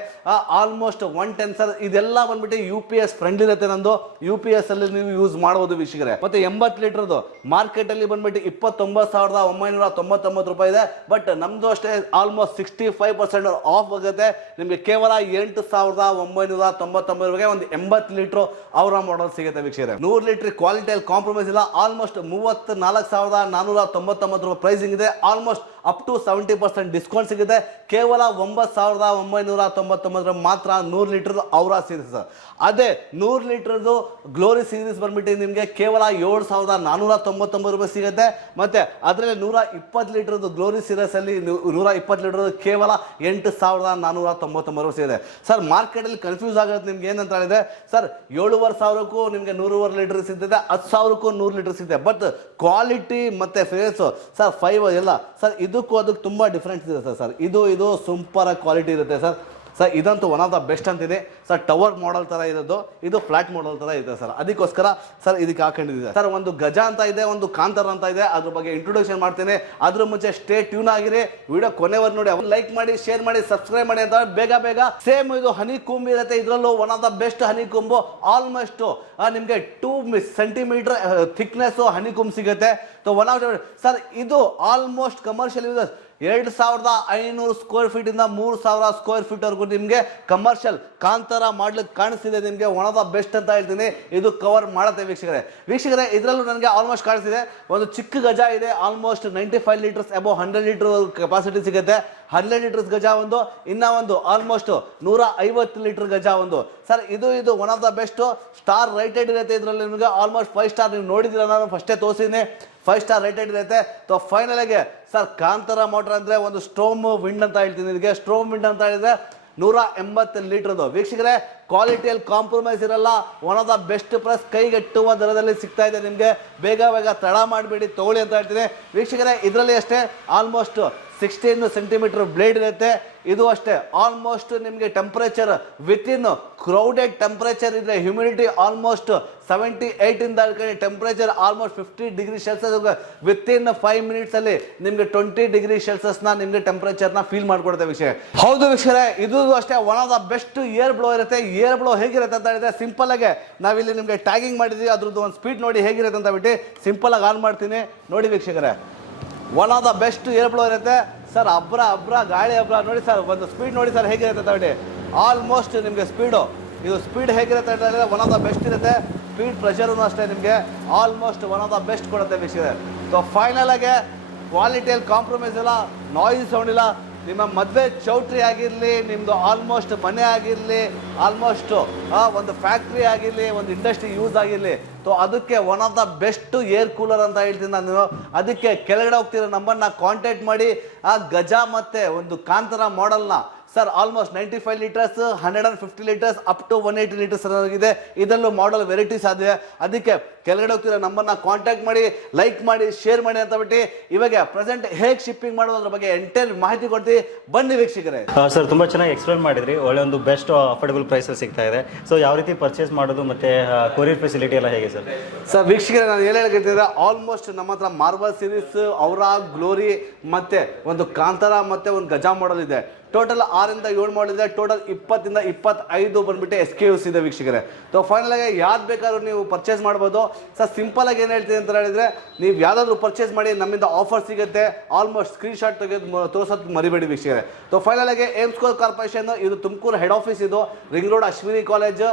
ಆಲ್ಮೋಸ್ಟ್ ಒನ್ ಟೆನ್ ಸರ್, ಇದೆಲ್ಲ ಬಂದ್ಬಿಟ್ಟು ಯು ಪಿ ಎಸ್ ಫ್ರೆಂಡ್ ಇರುತ್ತೆ ನಂದು. ಯು ಪಿ ಎಸ್ ಅಲ್ಲಿ ನೀವು ಯೂಸ್ ಮಾಡಬಹುದು ವೀಕ್ಷಕರೇ. ಮತ್ತೆ ಎಂಬತ್ತು ಲೀಟರ್ದು ಮಾರ್ಕೆಟ್ ಅಲ್ಲಿ ಬಂದ್ಬಿಟ್ಟು ಇಪ್ಪತ್ತೊಂಬತ್ತು ಸಾವಿರದ ಒಂಬೈನೂರ ತೊಂಬತ್ತೊಂಬತ್ತು ರೂಪಾಯಿ ಇದೆ. ಬಟ್ ನಮ್ದು ಅಷ್ಟೇ almost sixty five percent off ಆಗುತ್ತೆ. ನಿಮಗೆ ಕೇವಲ ಎಂಟು ಸಾವಿರದ ಒಂಬೈನೂರ ತೊಂಬತ್ತೊಂಬತ್ತು ರೂಪಾಯಿ ಒಂದು ಎಂಬತ್ತು ಲೀಟರ್ ಅವರ ಮಾಡಲ್ ಸಿಗುತ್ತೆ ವೀಕ್ಷಕರೇ. ನೂರು ಲೀಟರ್ ಕ್ವಾಲಿಟಿಯಲ್ಲಿ ಕಾಂಪ್ರಮೈಸ್ ಇಲ್ಲ. ಆಲ್ಮೋಸ್ಟ್ ಮೂವತ್ತು ನಾಲ್ಕು ಸಾವಿರದ ನಾನೂರ ತೊಂಬತ್ತೊಂಬತ್ತು ರೂಪಾಯಿ ಪ್ರೈಸಿಂಗ್ ಇದೆ. Almost up to seventy percent discount ಸಿಗುತ್ತೆ. ಕೇವಲ ಒಂಬತ್ತು ಸಾವಿರದ ಒಂಬೈನೂರ ತೊಂಬತ್ತೊಂಬತ್ತರ ಮಾತ್ರ ನೂರು ಲೀಟರ್ ಔರಾ ಸೀರೀಸ್ ಸರ್. ಅದೇ ನೂರು ಲೀಟರ್ದು ಗ್ಲೋರಿ ಸೀರೀಸ್ ಬಂದ್ಬಿಟ್ಟು ನಿಮಗೆ ಕೇವಲ ಏಳು ಸಾವಿರದ ನಾನೂರ ತೊಂಬತ್ತೊಂಬತ್ತು ರೂಪಾಯಿ ಸಿಗುತ್ತೆ. ಮತ್ತು ಅದರಲ್ಲಿ ನೂರ ಇಪ್ಪತ್ತು ಲೀಟರ್ದು ಗ್ಲೋರಿ ಸೀರೀಸಲ್ಲಿ ನೂರ ಇಪ್ಪತ್ತು ಲೀಟರ್ ಕೇವಲ ಎಂಟು ಸಾವಿರದ ನಾನೂರ ತೊಂಬತ್ತೊಂಬತ್ತು ರೂಪಾಯಿ ಸಿಗುತ್ತೆ. ಸರ್ ಮಾರ್ಕೆಟಲ್ಲಿ ಕನ್ಫ್ಯೂಸ್ ಆಗುತ್ತೆ ನಿಮ್ಗೆ ಏನಂತ ಹೇಳಿದೆ ಸರ್, ಏಳುವರೆ ಸಾವಿರಕ್ಕೂ ನಿಮಗೆ ನೂರುವರೆ ಲೀಟರ್ ಸಿಗ್ತದೆ, ಹತ್ತು ಸಾವಿರಕ್ಕೂ ನೂರು ಲೀಟರ್ ಸಿಗುತ್ತೆ ಬಟ್ ಕ್ವಾಲಿಟಿ ಮತ್ತು ಫೇಸು ಸರ್ ಫೈವ್ ಎಲ್ಲ, ಸರ್, ಇದಕ್ಕೂ ಅದಕ್ಕೆ ತುಂಬ ಡಿಫ್ರೆನ್ಸ್ ಇದೆ ಸರ್ ಸರ್. ಇದು ಇದು ಸೂಪರ್ ಕ್ವಾಲಿಟಿ ಇರುತ್ತೆ ಸರ್. ಸರ್, ಇದಂತೂ ಒನ್ ಆಫ್ ದ ಬೆಸ್ಟ್ ಅಂತಿದೆ. ಸರ್ ಟವರ್ ಮಾಡಲ್ ಥರ ಇರೋದು ಇದು ಫ್ಲಾಟ್ ಮಾಡಲ್ ಥರ ಇದೆ, ಸರ್. ಅದಕ್ಕೋಸ್ಕರ, ಸರ್, ಇದಕ್ಕೆ ಹಾಕೊಂಡಿದೆ ಸರ್. ಒಂದು ಗಜ ಅಂತ ಇದೆ, ಒಂದು ಕಾಂತಾರ ಅಂತ ಇದೆ. ಅದ್ರ ಬಗ್ಗೆ ಇಂಟ್ರೊಡಕ್ಷನ್ ಮಾಡ್ತೇನೆ. ಅದ್ರ ಮುಂಚೆ ಸ್ಟೇ ಟ್ಯೂನ್ ಆಗಿರಿ. ವಿಡಿಯೋ ಕೊನೆವರ್ ನೋಡಿ. ಲೈಕ್ ಮಾಡಿ ಶೇರ್ ಮಾಡಿ ಸಬ್ಸ್ಕ್ರೈಬ್ ಮಾಡಿ ಅಂತ ಬೇಗ ಬೇಗ. ಸೇಮ್ ಇದು ಹನಿ ಕುಂಬ್ ಇರುತ್ತೆ. ಇದರಲ್ಲೂ one of the best honeycomb almost ನಿಮಗೆ two centimetre thickness honeycomb ಸಿಗುತ್ತೆ. ಒನ್ ಆಫ್ ಸರ್, ಇದು ಆಲ್ಮೋಸ್ಟ್ ಕಮರ್ಷಿಯಲ್ ಯೂಸಸ್ ಎರಡು ಸಾವಿರದ ಐನೂರು ಸ್ಕ್ವೇರ್ ಫೀಟ್ ಇಂದ ಮೂರು ಸಾವಿರ ಸ್ಕ್ವೇರ್ ಫೀಟ್ ವರೆಗೂ ನಿಮಗೆ ಕಮರ್ಷಿಯಲ್ ಕಾಂತಾರ ಮಾಡ್ಲಿಕ್ಕೆ ಕಾಣಿಸ್ತಿದೆ, ನಿಮಗೆ ಒನ್ ಆಫ್ ದ ಬೆಸ್ಟ್ ಅಂತ ಹೇಳ್ತೀನಿ. ಇದು ಕವರ್ ಮಾಡುತ್ತೆ ವೀಕ್ಷಕರೇ. ವೀಕ್ಷಕರೇ, ಇದರಲ್ಲೂ ನನಗೆ ಆಲ್ಮೋಸ್ಟ್ ಕಾಣಿಸ್ತಿದೆ. ಒಂದು ಚಿಕ್ಕ ಗಜ ಇದೆ almost ninety five litres above hundred litre capacity ಸಿಗುತ್ತೆ. ಹಂಡ್ರೆಡ್ ಲೀಟರ್ಸ್ ಗಜ ಒಂದು, ಇನ್ನ ಒಂದು ಆಲ್ಮೋಸ್ಟ್ ನೂರ ಐವತ್ತು ಲೀಟರ್ ಗಜ ಒಂದು. ಸರ್ ಇದು ಇದು one of the best star rated ಇರುತ್ತೆ ಇದರಲ್ಲಿ ನಿಮಗೆ ಆಲ್ಮೋಸ್ಟ್ ಫೈವ್ ಸ್ಟಾರ್ ನೀವು ನೋಡಿದಿರ ನಾನು ಫಸ್ಟೇ ತೋರಿಸಿದ್ದೀನಿ. ಫೈವ್ ಸ್ಟಾರ್ ರೇಟೆಡ್ ಇರುತ್ತೆ. ಸೊ ಫೈನಲ್ ಆಗಿ ಸರ್ ಕಾಂತಾರ ಮೋಟರ್ ಅಂದ್ರೆ ಒಂದು ಸ್ಟ್ರೋಮ್ ವಿಂಡ್ ಅಂತ ಹೇಳ್ತೀನಿ ಇದಕ್ಕೆ ಸ್ಟ್ರೋಮ್ ವಿಂಡ್ ಅಂತ ಹೇಳಿದ್ರೆ ನೂರ ಎಂಬತ್ತು ಲೀಟ್ರದ್ದು. ವೀಕ್ಷಕರೇ ಕ್ವಾಲಿಟಿಯಲ್ಲಿ ಕಾಂಪ್ರಮೈಸ್ ಇರಲ್ಲ. One of the best price ಕೈಗೆಟ್ಟುವ ದರದಲ್ಲಿ ಸಿಗ್ತಾ ಇದೆ ನಿಮಗೆ. ಬೇಗ ಬೇಗ ತಡ ಮಾಡಬೇಡಿ, ತಗೊಳ್ಳಿ ಅಂತ ಹೇಳ್ತೀನಿ. ವೀಕ್ಷಕರೇ, ಇದರಲ್ಲಿ ಅಷ್ಟೇ ಆಲ್ಮೋಸ್ಟ್ ಸಿಕ್ಸ್ಟೀನ್ ಸೆಂಟಿಮೀಟರ್ ಬ್ಲೇಡ್ ಇರುತ್ತೆ. ಇದು ಅಷ್ಟೇ ಆಲ್ಮೋಸ್ಟ್ ನಿಮಗೆ temperature within crowded temperature ಇದೆ humidity almost seventy ಏಯ್ಟಿಂದ temperature almost fifty degree Celsius within five minutes ಅಲ್ಲಿ ನಿಮಗೆ ಟ್ವೆಂಟಿ ಡಿಗ್ರಿ ಸೆಲ್ಸಿಯಸ್ನ ನಿಮಗೆ ನ ಫೀಲ್ ಮಾಡ್ಕೊಡುತ್ತೆ ವಿಷಯ ಹೌದು ವಿಷಯ ಇದು ಅಷ್ಟೇ one of the best air blow ಇರುತ್ತೆ. ಏರ್ ಬ್ಲೋ ಹೇಗಿರುತ್ತೆ ಅಂತ ಹೇಳಿದ್ರೆ ಸಿಂಪಲ್ ಆಗಿ ನಾವಿಲ್ಲಿ ನಿಮಗೆ ಟ್ಯಾಗಿಂಗ್ ಮಾಡಿದ್ವಿ. ಅದ್ರದ್ದು ಒಂದು ಸ್ಪೀಡ್ ನೋಡಿ ಹೇಗಿರುತ್ತೆ ಅಂತ ಬಿಟ್ಟು ಸಿಂಪಲ್ ಆಗಿ ಆನ್ ಮಾಡ್ತೀನಿ. ನೋಡಿ ವೀಕ್ಷಕರೇ one of the best air blow ಇರುತ್ತೆ. ಸರ್ ಅಬ್ರ ಅಬ್ರ, ಗಾಳಿ ಅಬ್ರ. ನೋಡಿ ಸರ್ ಒಂದು ಸ್ಪೀಡ್ ನೋಡಿ ಸರ್ ಹೇಗಿರುತ್ತೆ ಅಂತ ಆಲ್ಮೋಸ್ಟ್ ನಿಮಗೆ ಸ್ಪೀಡು ಇದು ಸ್ಪೀಡ್ ಹೇಗಿರುತ್ತೆ ಅಂತ ಹೇಳಿದ್ರೆ ಒನ್ ಆಫ್ ದ ಬೆಸ್ಟ್ ಇರುತ್ತೆ. ಸ್ಪೀಡ್ ಪ್ರೆಷರೂ ಅಷ್ಟೇ ನಿಮಗೆ. Almost one of the best ಕೊಡುತ್ತೆ ವೀಕ್ಷಕರೇ ಸೊ ಫೈನಲ್ ಆಗಿ ಕ್ವಾಲಿಟಿಯಲ್ಲಿ ಕಾಂಪ್ರಮೈಸ್ ಇಲ್ಲ ನಾಯ್ಸ್ ಸೌಂಡ್ ಇಲ್ಲ. ನಿಮ್ಮ ಮದುವೆ ಚೌಟ್ರಿ ಆಗಿರಲಿ ನಿಮ್ಮದು ಆಲ್ಮೋಸ್ಟ್ ಮನೆ ಆಗಿರಲಿ ಆಲ್ಮೋಸ್ಟ್ ಒಂದು ಫ್ಯಾಕ್ಟ್ರಿ ಆಗಿರಲಿ, ಒಂದು ಇಂಡಸ್ಟ್ರಿ ಯೂಸ್ ಆಗಿರಲಿ ಸೊ ಅದಕ್ಕೆ one of the best air cooler ಅಂತ ಹೇಳ್ತೀನಿ ನಾನು. ಅದಕ್ಕೆ ಕೆಳಗಡೆ ಹೋಗ್ತಿರೋ ನಂಬರ್ನ ಕಾಂಟ್ಯಾಕ್ಟ್ ಮಾಡಿ, ಆ ಗಜ ಮತ್ತೆ ಒಂದು Kantara ಮಾಡೆಲ್ನ sir almost ninety five litres hundred and fifty litres up to one eighty litres ಇದೆ ಇದರಲ್ಲೂ ಮಾಡಲ್ ವೆರೈಟೀಸ್ ಆಗಿದೆ ಅದಕ್ಕೆ ಕೆಳಗಡೆ ಹೋಗ್ತಿರೋ ನಂಬರ್ನ ಕಾಂಟ್ಯಾಕ್ಟ್ ಮಾಡಿ ಲೈಕ್ ಮಾಡಿ ಶೇರ್ ಮಾಡಿ ಅಂತ ಬಿಟ್ಟು ಇವಾಗ ಪ್ರೆಸೆಂಟ್ ಹೇಗೆ ಶಿಪ್ಪಿಂಗ್ ಮಾಡೋದ್ರ ಬಗ್ಗೆ ಎಂಟೈರ್ ಮಾಹಿತಿ ಕೊಡ್ತೀವಿ. ಬನ್ನಿ ವೀಕ್ಷಕರೇ. ಸರ್ ತುಂಬ ಚೆನ್ನಾಗಿ ಎಕ್ಸ್ಪ್ಲೇನ್ ಮಾಡಿದ್ರಿ. ಒಳ್ಳೆ ಒಂದು ಬೆಸ್ಟ್ ಅಫೋರ್ಡಬಲ್ ಪ್ರೈಸಲ್ಲಿ ಸಿಗ್ತಾ ಇದೆ. ಸೊ ಯಾವ ರೀತಿ ಪರ್ಚೇಸ್ ಮಾಡೋದು ಮತ್ತೆ ಕೊರಿಯರ್ ಫೆಸಿಲಿಟಿ ಎಲ್ಲ ಹೇಗೆ ಸರ್? ಸರ್ ವೀಕ್ಷಕರೇ ನಾನು ಏನು ಹೇಳ್ತಿದ್ದೆ ಆಲ್ಮೋಸ್ಟ್ ನಮ್ಮ ಹತ್ರ ಮಾರ್ಬಲ್ ಸೀರೀಸ್ ಅವರ ಗ್ಲೋರಿ ಮತ್ತೆ ಒಂದು ಕಾಂತಾರ ಮತ್ತೆ ಒಂದು ಗಜಾ ಮಾಡಲ್ ಇದೆ. ಟೋಟಲ್ ಆರಿಂದ ಏಳು ಮಾಡಲ್ ಇದೆ ಟೋಟಲ್ ಇಪ್ಪತ್ತಿಂದ ಇಪ್ಪತ್ತೈದು ಬಂದ್ಬಿಟ್ಟು ಎಸ್ ಕೆ ಯುಸ್ ಇದೆ ವೀಕ್ಷಕರೇ. ಸೊ ಫೈನಲ್ ಆಗಿ ಯಾವ್ದು ಬೇಕಾದ್ರೂ ನೀವು ಪರ್ಚೇಸ್ ಮಾಡ್ಬೋದು. ಸರ್ ಸಿಂಪಲ್ ಆಗಿ ಏನು ಹೇಳ್ತೀನಿ ಅಂತ ಹೇಳಿದ್ರೆ, ನೀವು ಯಾವ್ದಾದ್ರು ಪರ್ಚೇಸ್ ಮಾಡಿ ನಮ್ಮಿಂದ ಆಫರ್ ಸಿಗುತ್ತೆ ಆಲ್ಮೋಸ್ಟ್ ಸ್ಕ್ರೀನ್ ಶಾಟ್ ತೆಗೆದು ತೋರಿಸೋದು ಮರಿಬೇಡಿ ವೀಕ್ಷಕರೇ. ಸೊ ಫೈನಲ್ ಆಗಿ ಏಮ್ ಸ್ಕೋರ್ ಕಾರ್ಪೊರೇಷನ್ ಇದು ತುಮಕೂರು ಹೆಡ್ ಆಫೀಸ್ ಇದು, ring road Ashwini college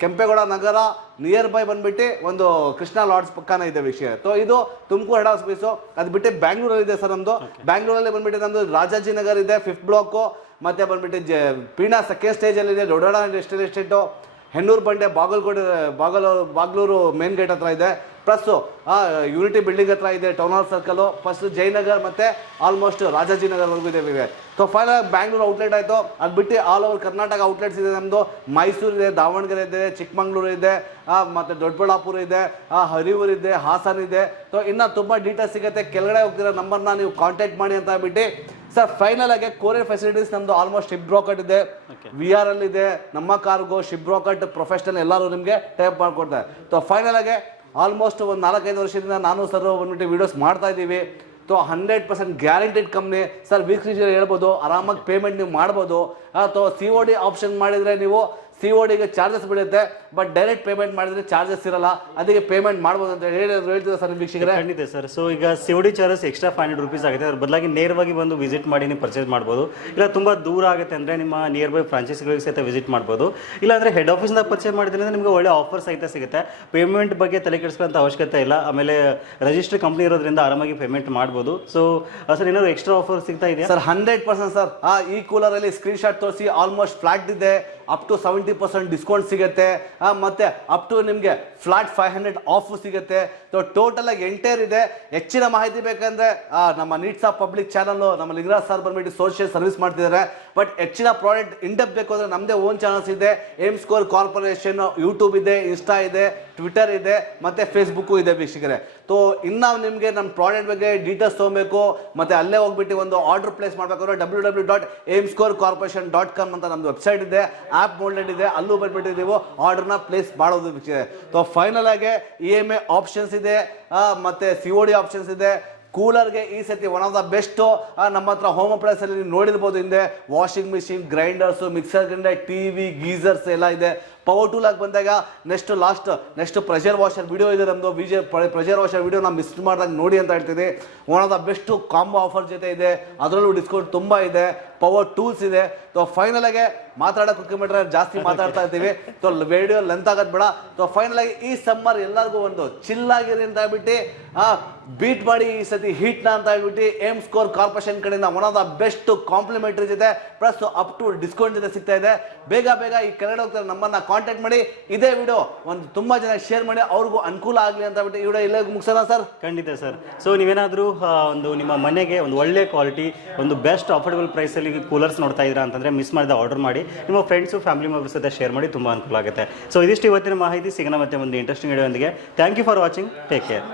Kempegowda Nagar nearby ಬಂದ್ಬಿಟ್ಟು ಒಂದು ಕೃಷ್ಣ ಲಾಡ್ಸ್ ಪಕ್ಕನ ಇದೆ ವಿಷಯ ಸೊ ಇದು ತುಮಕೂರು ಹೆಡ್ ಆಫೀಸು ಅದು ಬಿಟ್ಟು ಬ್ಯಾಂಗ್ಳೂರಲ್ಲಿ ಇದೆ ಸರ್ ನಮ್ಮದು ಬ್ಯಾಂಗ್ಳೂರಲ್ಲಿ ಬಂದ್ಬಿಟ್ಟು ನಮ್ಮದು ರಾಜಾಜಿನಗರ್ ಇದೆ ಫಿಫ್ತ್ ಬ್ಲಾಕು ಮತ್ತೆ ಬಂದ್ಬಿಟ್ಟು ಜ ಪೀಣಾ ಸೆಕೆಂಡ್ ಸ್ಟೇಜಲ್ಲಿ ಇದೆ ದೊಡ್ಡೋಡ industrial estate Hennur Bande Bagalkote Bagalur Bagalur main gate ಹತ್ರ ಇದೆ. ಪ್ಲಸ್ಸು ಯೂನಿಟಿ ಬಿಲ್ಡಿಂಗ್ ಹತ್ರ ಇದೆ town hall circle first Jayanagar ಮತ್ತೆ ಆಲ್ಮೋಸ್ಟ್ ರಾಜಾಜಿನಗರ್ವರೆಗೂ ಇದೆ ಸೊ ಫೈನಲ್ ಬ್ಯಾಂಗ್ಳೂರು ಔಟ್ಲೆಟ್ ಆಯಿತು. ಅದು ಬಿಟ್ಟು ಆಲ್ ಓವರ್ ಕರ್ನಾಟಕ ಔಟ್ಲೆಟ್ಸ್ ಇದೆ ನಮ್ಮದು ಮೈಸೂರು ಇದೆ ದಾವಣಗೆರೆ ಇದೆ ಚಿಕ್ಕಮಂಗ್ಳೂರು ಇದೆ ಮತ್ತು ದೊಡ್ಡಬಳ್ಳಾಪುರ ಇದೆ ಹರಿಯೂರು ಇದೆ ಹಾಸನ ಇದೆ. ಸೊ ಇನ್ನು ತುಂಬ ಡೀಟೇಲ್ಸ್ ಸಿಗುತ್ತೆ. ಕೆಳಗಡೆ ಹೋಗ್ತಿರೋ ನಂಬರ್ನ ನೀವು ಕಾಂಟ್ಯಾಕ್ಟ್ ಮಾಡಿ ಅಂತ ಬಿಟ್ಟು ಸರ್ ಫೈನಲ್ ಆಗಿ ಕೊರಿಯರ್ ಫೆಸಿಲಿಟೀಸ್ ನಮ್ಮದು ಆಲ್ಮೋಸ್ಟ್ ಶಿಪ್ ಬ್ರೋಕಟ್ ಇದೆ. ವಿ ಆರ್ ಅಲ್ಲಿ ಇದೆ. ನಮ್ಮ ಕಾರ್ಗೋ ಶಿಪ್ ಬ್ರೋಕಟ್ ಪ್ರೊಫೆಷನಲ್ ಎಲ್ಲರೂ ನಿಮಗೆ ಟೈಪ್ ಮಾಡಿಕೊಡ್ತಾರೆ ಸೊ ಫೈನಲ್ ಆಗಿ ಆಲ್ಮೋಸ್ಟ್ ಒಂದು ನಾಲ್ಕೈದು ವರ್ಷದಿಂದ ನಾನು ಸರ್ ಬಂದ್ಬಿಟ್ಟು ವೀಡಿಯೋಸ್ ಮಾಡ್ತಾ ಇದ್ದೀವಿ. So hundred percent guaranteed company sir weeks ಹೇಳ್ಬೋದು. ಆರಾಮಾಗಿ ಪೇಮೆಂಟ್ ನೀವು ಮಾಡ್ಬೋದು. ಅಥವಾ ಸಿ ಒ ಡಿ ಆಪ್ಷನ್ ಮಾಡಿದರೆ ನೀವು ಸಿ ಒ ಡಿಗೆ ಚಾರ್ಜಸ್ ಬೀಳುತ್ತೆ ಬಟ್ ಡೈರೆಕ್ಟ್ ಪೇಮೆಂಟ್ ಮಾಡಿದ್ರೆ ಚಾರ್ಜಸ್ ಇರಲ್ಲ. ಅದಕ್ಕೆ ಪೇಮೆಂಟ್ ಮಾಡ್ಬೋದು ಅಂತ ಹೇಳಿ ಸರ್ ವೀಕ್ಷಕರೇ. ಖಂಡಿತ ಸರ್. ಸೊ ಈಗ COD charges extra five hundred rupees ಆಗುತ್ತೆ. ಅದ್ರ ಬದಲಾಗಿ ನೇರವಾಗಿ ಬಂದು ವಿಸಿಟ್ ಮಾಡಿ ನೀವು ಪರ್ಚೇಸ್ ಮಾಡ್ಬೋದು. ಇಲ್ಲ ತುಂಬ ದೂರ ಆಗುತ್ತೆ ಅಂದರೆ ನಿಮ್ಮ ನಿಯರ್ ಬೈ ಫ್ರಾಂಚೈಸಿಗಳಿಗೆ ಸಹಿತ ವಿಸಿಟ್ ಮಾಡ್ಬೋದು. ಇಲ್ಲಾಂದರೆ ಹೆಡ್ ಆಫೀಸ್ನ ಪರ್ಚೇಸ್ ಮಾಡಿದ್ರೆ ನಿಮಗೆ ಒಳ್ಳೆ ಆಫರ್ ಸಹಿತ ಸಿಗುತ್ತೆ. ಪೇಮೆಂಟ್ ಬಗ್ಗೆ ತಲೆ ಕೆಡಿಸ್ಕೊಳ್ಳೋಂಥ ಅವಶ್ಯಕತೆ ಇಲ್ಲ. ಆಮೇಲೆ ರಿಜಿಸ್ಟರ್ ಕಂಪ್ನಿ ಇರೋದ್ರಿಂದ ಆರಾಮಾಗಿ ಪೇಮೆಂಟ್ ಮಾಡ್ಬೋದು. ಸೊ ಸರ್ ಏನಾದ್ರು ಎಕ್ಸ್ಟ್ರಾ ಆಫರ್ ಸಿಗ್ತಾ ಇದೆಯಾ? Sir hundred percent sir. ಆ ಈ ಕೂಲರ್ ಅಲ್ಲಿ ಸ್ಕ್ರೀನ್ ಶಾಟ್ ತೋರಿಸಿ ಆಲ್ಮೋಸ್ಟ್ ಫ್ಲಾಟ್ ಇದೆ. Up to seventy percent discount ಸಿಗುತ್ತೆ. ಮತ್ತು ಅಪ್ ಟು ನಿಮಗೆ ಫ್ಲಾಟ್ ಫೈವ್ ಹಂಡ್ರೆಡ್ ಆಫ್ ಸಿಗುತ್ತೆ. ಸೊ ಟೋಟಲ್ ಆಗಿ ಎಂಟೇರ್ ಇದೆ. ಹೆಚ್ಚಿನ ಮಾಹಿತಿ ಬೇಕಂದ್ರೆ ನಮ್ಮ ನೀಟ್ಸ್ ಆಫ್ ಪಬ್ಲಿಕ್ ಚಾನಲ್ ನಮ್ಮ ಲಿಂಗರಾಜ್ ಸರ್ ಬಂದ್ಬಿಟ್ಟು ಸೋಷಿಯಲ್ ಸರ್ವಿಸ್ ಮಾಡ್ತಿದ್ದಾರೆ. ಬಟ್ ಹೆಚ್ಚಿನ ಪ್ರಾಡಕ್ಟ್ ಇಂಡಪ್ ಬೇಕು ಅಂದರೆ ನಮ್ಮದೇ ಓನ್ ಚಾನಲ್ಸ್ ಇದೆ. ಏಮ್ ಸ್ಕೋರ್ ಕಾರ್ಪೊರೇಷನ್ ಯೂಟ್ಯೂಬ್ ಇದೆ ಇನ್ಸ್ಟಾ ಇದೆ ಟ್ವಿಟರ್ ಇದೆ, ಮತ್ತು ಫೇಸ್ಬುಕ್ಕು ಇದೆ ವೀಕ್ಷಕರೇ. ಸೊ ಇನ್ನು ನಿಮಗೆ ನಮ್ಮ ಪ್ರಾಡಕ್ಟ್ ಬಗ್ಗೆ ಡೀಟೇಲ್ಸ್ ತೊಗೊಬೇಕು, ಮತ್ತು ಅಲ್ಲೇ ಹೋಗ್ಬಿಟ್ಟು ಒಂದು ಆರ್ಡರ್ ಪ್ಲೇಸ್ ಮಾಡಬೇಕಾದ್ರೆ W W dot Aim Score Corporation dot com ಅಂತ ನಮ್ಮದು ವೆಬ್ಸೈಟ್ ಇದೆ. ಆ್ಯಪ್ ಮೋಲ್ಡೆಡ್ ಇದೆ, ಅಲ್ಲೂ ಬಂದ್ಬಿಟ್ಟು ನೀವು ಆರ್ಡರ್ನ ಪ್ಲೇಸ್ ಮಾಡೋದು ಇದೆ ಸೊ ಫೈನಲ್ ಆಗಿ ಇ ಎಂ ಐ ಆಪ್ಷನ್ಸ್ ಇದೆ ಮತ್ತು ಸಿ ಒ ಡಿ ಆಪ್ಷನ್ಸ್ ಇದೆ. ಕೂಲರ್ಗೆ ಈ ಸತಿ ಒನ್ ಆಫ್ ದ ಬೆಸ್ಟು ನಮ್ಮ ಹತ್ರ ಹೋಮ್ ಅಪ್ಲೈನ್ಸಲ್ಲಿ ನೀವು ನೋಡಿರ್ಬೋದು ಹಿಂದೆ. Washing machine grinders mixer grinder TV geysers ಎಲ್ಲ ಇದೆ. ಪವರ್ ಟೂಲ್ ಆಗಿ ಬಂದಾಗ next last next pressure washer video ಇದೆ ನಮ್ಮದು ವಿಜಯ ಪ್ರೆಷರ್ ವಾಷರ್ ವಿಡಿಯೋ ನಾವು ಮಿಸ್ ಮಾಡಿದಾಗ ನೋಡಿ ಅಂತ ಹೇಳ್ತೀನಿ one of the best combo offer ಜೊತೆ ಇದೆ. ಅದರಲ್ಲೂ ಡಿಸ್ಕೌಂಟ್ ತುಂಬ ಇದೆ. ಪವರ್ ಟೂಲ್ಸ್ ಇದೆ. ಸೊ ಫೈನಲ್ ಆಗಿ ಮಾತಾಡೋಕೆ ಕಿಲೋಮೀಟರ್ ಜಾಸ್ತಿ ಮಾತಾಡ್ತಾ ಇರ್ತೀವಿ ಸೊ ವಿಡಿಯೋ ಲೆಂತ್ ಆಗೋದು ಬೇಡ. ಸೊ ಫೈನಲ್ ಆಗಿ ಈ ಸಮ್ಮರ್ ಎಲ್ಲರಿಗೂ ಒಂದು ಚಿಲ್ಲಾಗಿರಿ ಅಂತ ಹೇಳ್ಬಿಟ್ಟು ಬೀಟ್ ಮಾಡಿ ಈ ಸತಿ ಹೀಟ್ನ ಅಂತ ಹೇಳ್ಬಿಟ್ಟು ಏಮ್ ಸ್ಕೋರ್ ಕಾರ್ಪೊರೇಷನ್ ಕಡೆಯಿಂದ one of the best complimentary ಜೊತೆ ಪ್ಲಸ್ ಅಪ್ ಟು ಡಿಸ್ಕೌಂಟ್ ಜೊತೆ ಸಿಗ್ತಾ ಇದೆ. ಬೇಗ ಬೇಗ ಈ ಕೆಳಗಡೆ ಹೋಗ್ತಾರೆ ನಮ್ಮನ್ನ ಮಾಡಿ, ಇದೇ ವಿಡಿಯೋ ಒಂದು ತುಂಬಾ ಜನ ಶೇರ್ ಮಾಡಿ, ಅವ್ರಿಗೂ ಅನುಕೂಲ ಆಗಲಿ ಅಂತ ಬಿಟ್ಟು ಈ ವಿಡಿಯೋ ಇಲ್ಲೇ ಮುಗಿಸೋಣ ಸರ್ ಖಂಡಿತ ಸರ್ ಸೊ ನೀವೇನಾದರೂ ಒಂದು ನಿಮ್ಮ ಮನೆಗೆ ಒಂದು ಒಳ್ಳೆ ಕ್ವಾಲಿಟಿ ಒಂದು ಬೆಸ್ಟ್ ಅಫೋರ್ಡಬಲ್ ಪ್ರೈಸಲ್ಲಿ ಕೂಲರ್ಸ್ ನೋಡ್ತಾ ಇದ್ದೀರಾ ಅಂತಂದರೆ ಮಿಸ್ ಮಾಡಿದ ಆರ್ಡರ್ ಮಾಡಿ, ನಿಮ್ಮ ಫ್ರೆಂಡ್ಸು ಫ್ಯಾಮಿಲಿ ಮೆಂಬರ್ಸ್ ಜೊತೆ ಶೇರ್ ಮಾಡಿ ತುಂಬ ಅನುಕೂಲ ಆಗುತ್ತೆ. ಸೊ ಇದಿಷ್ಟು ಇವತ್ತಿನ ಮಾಹಿತಿ. ಸಿಗೋಣ ಮತ್ತೆ ಒಂದು interesting video thank you for watching take care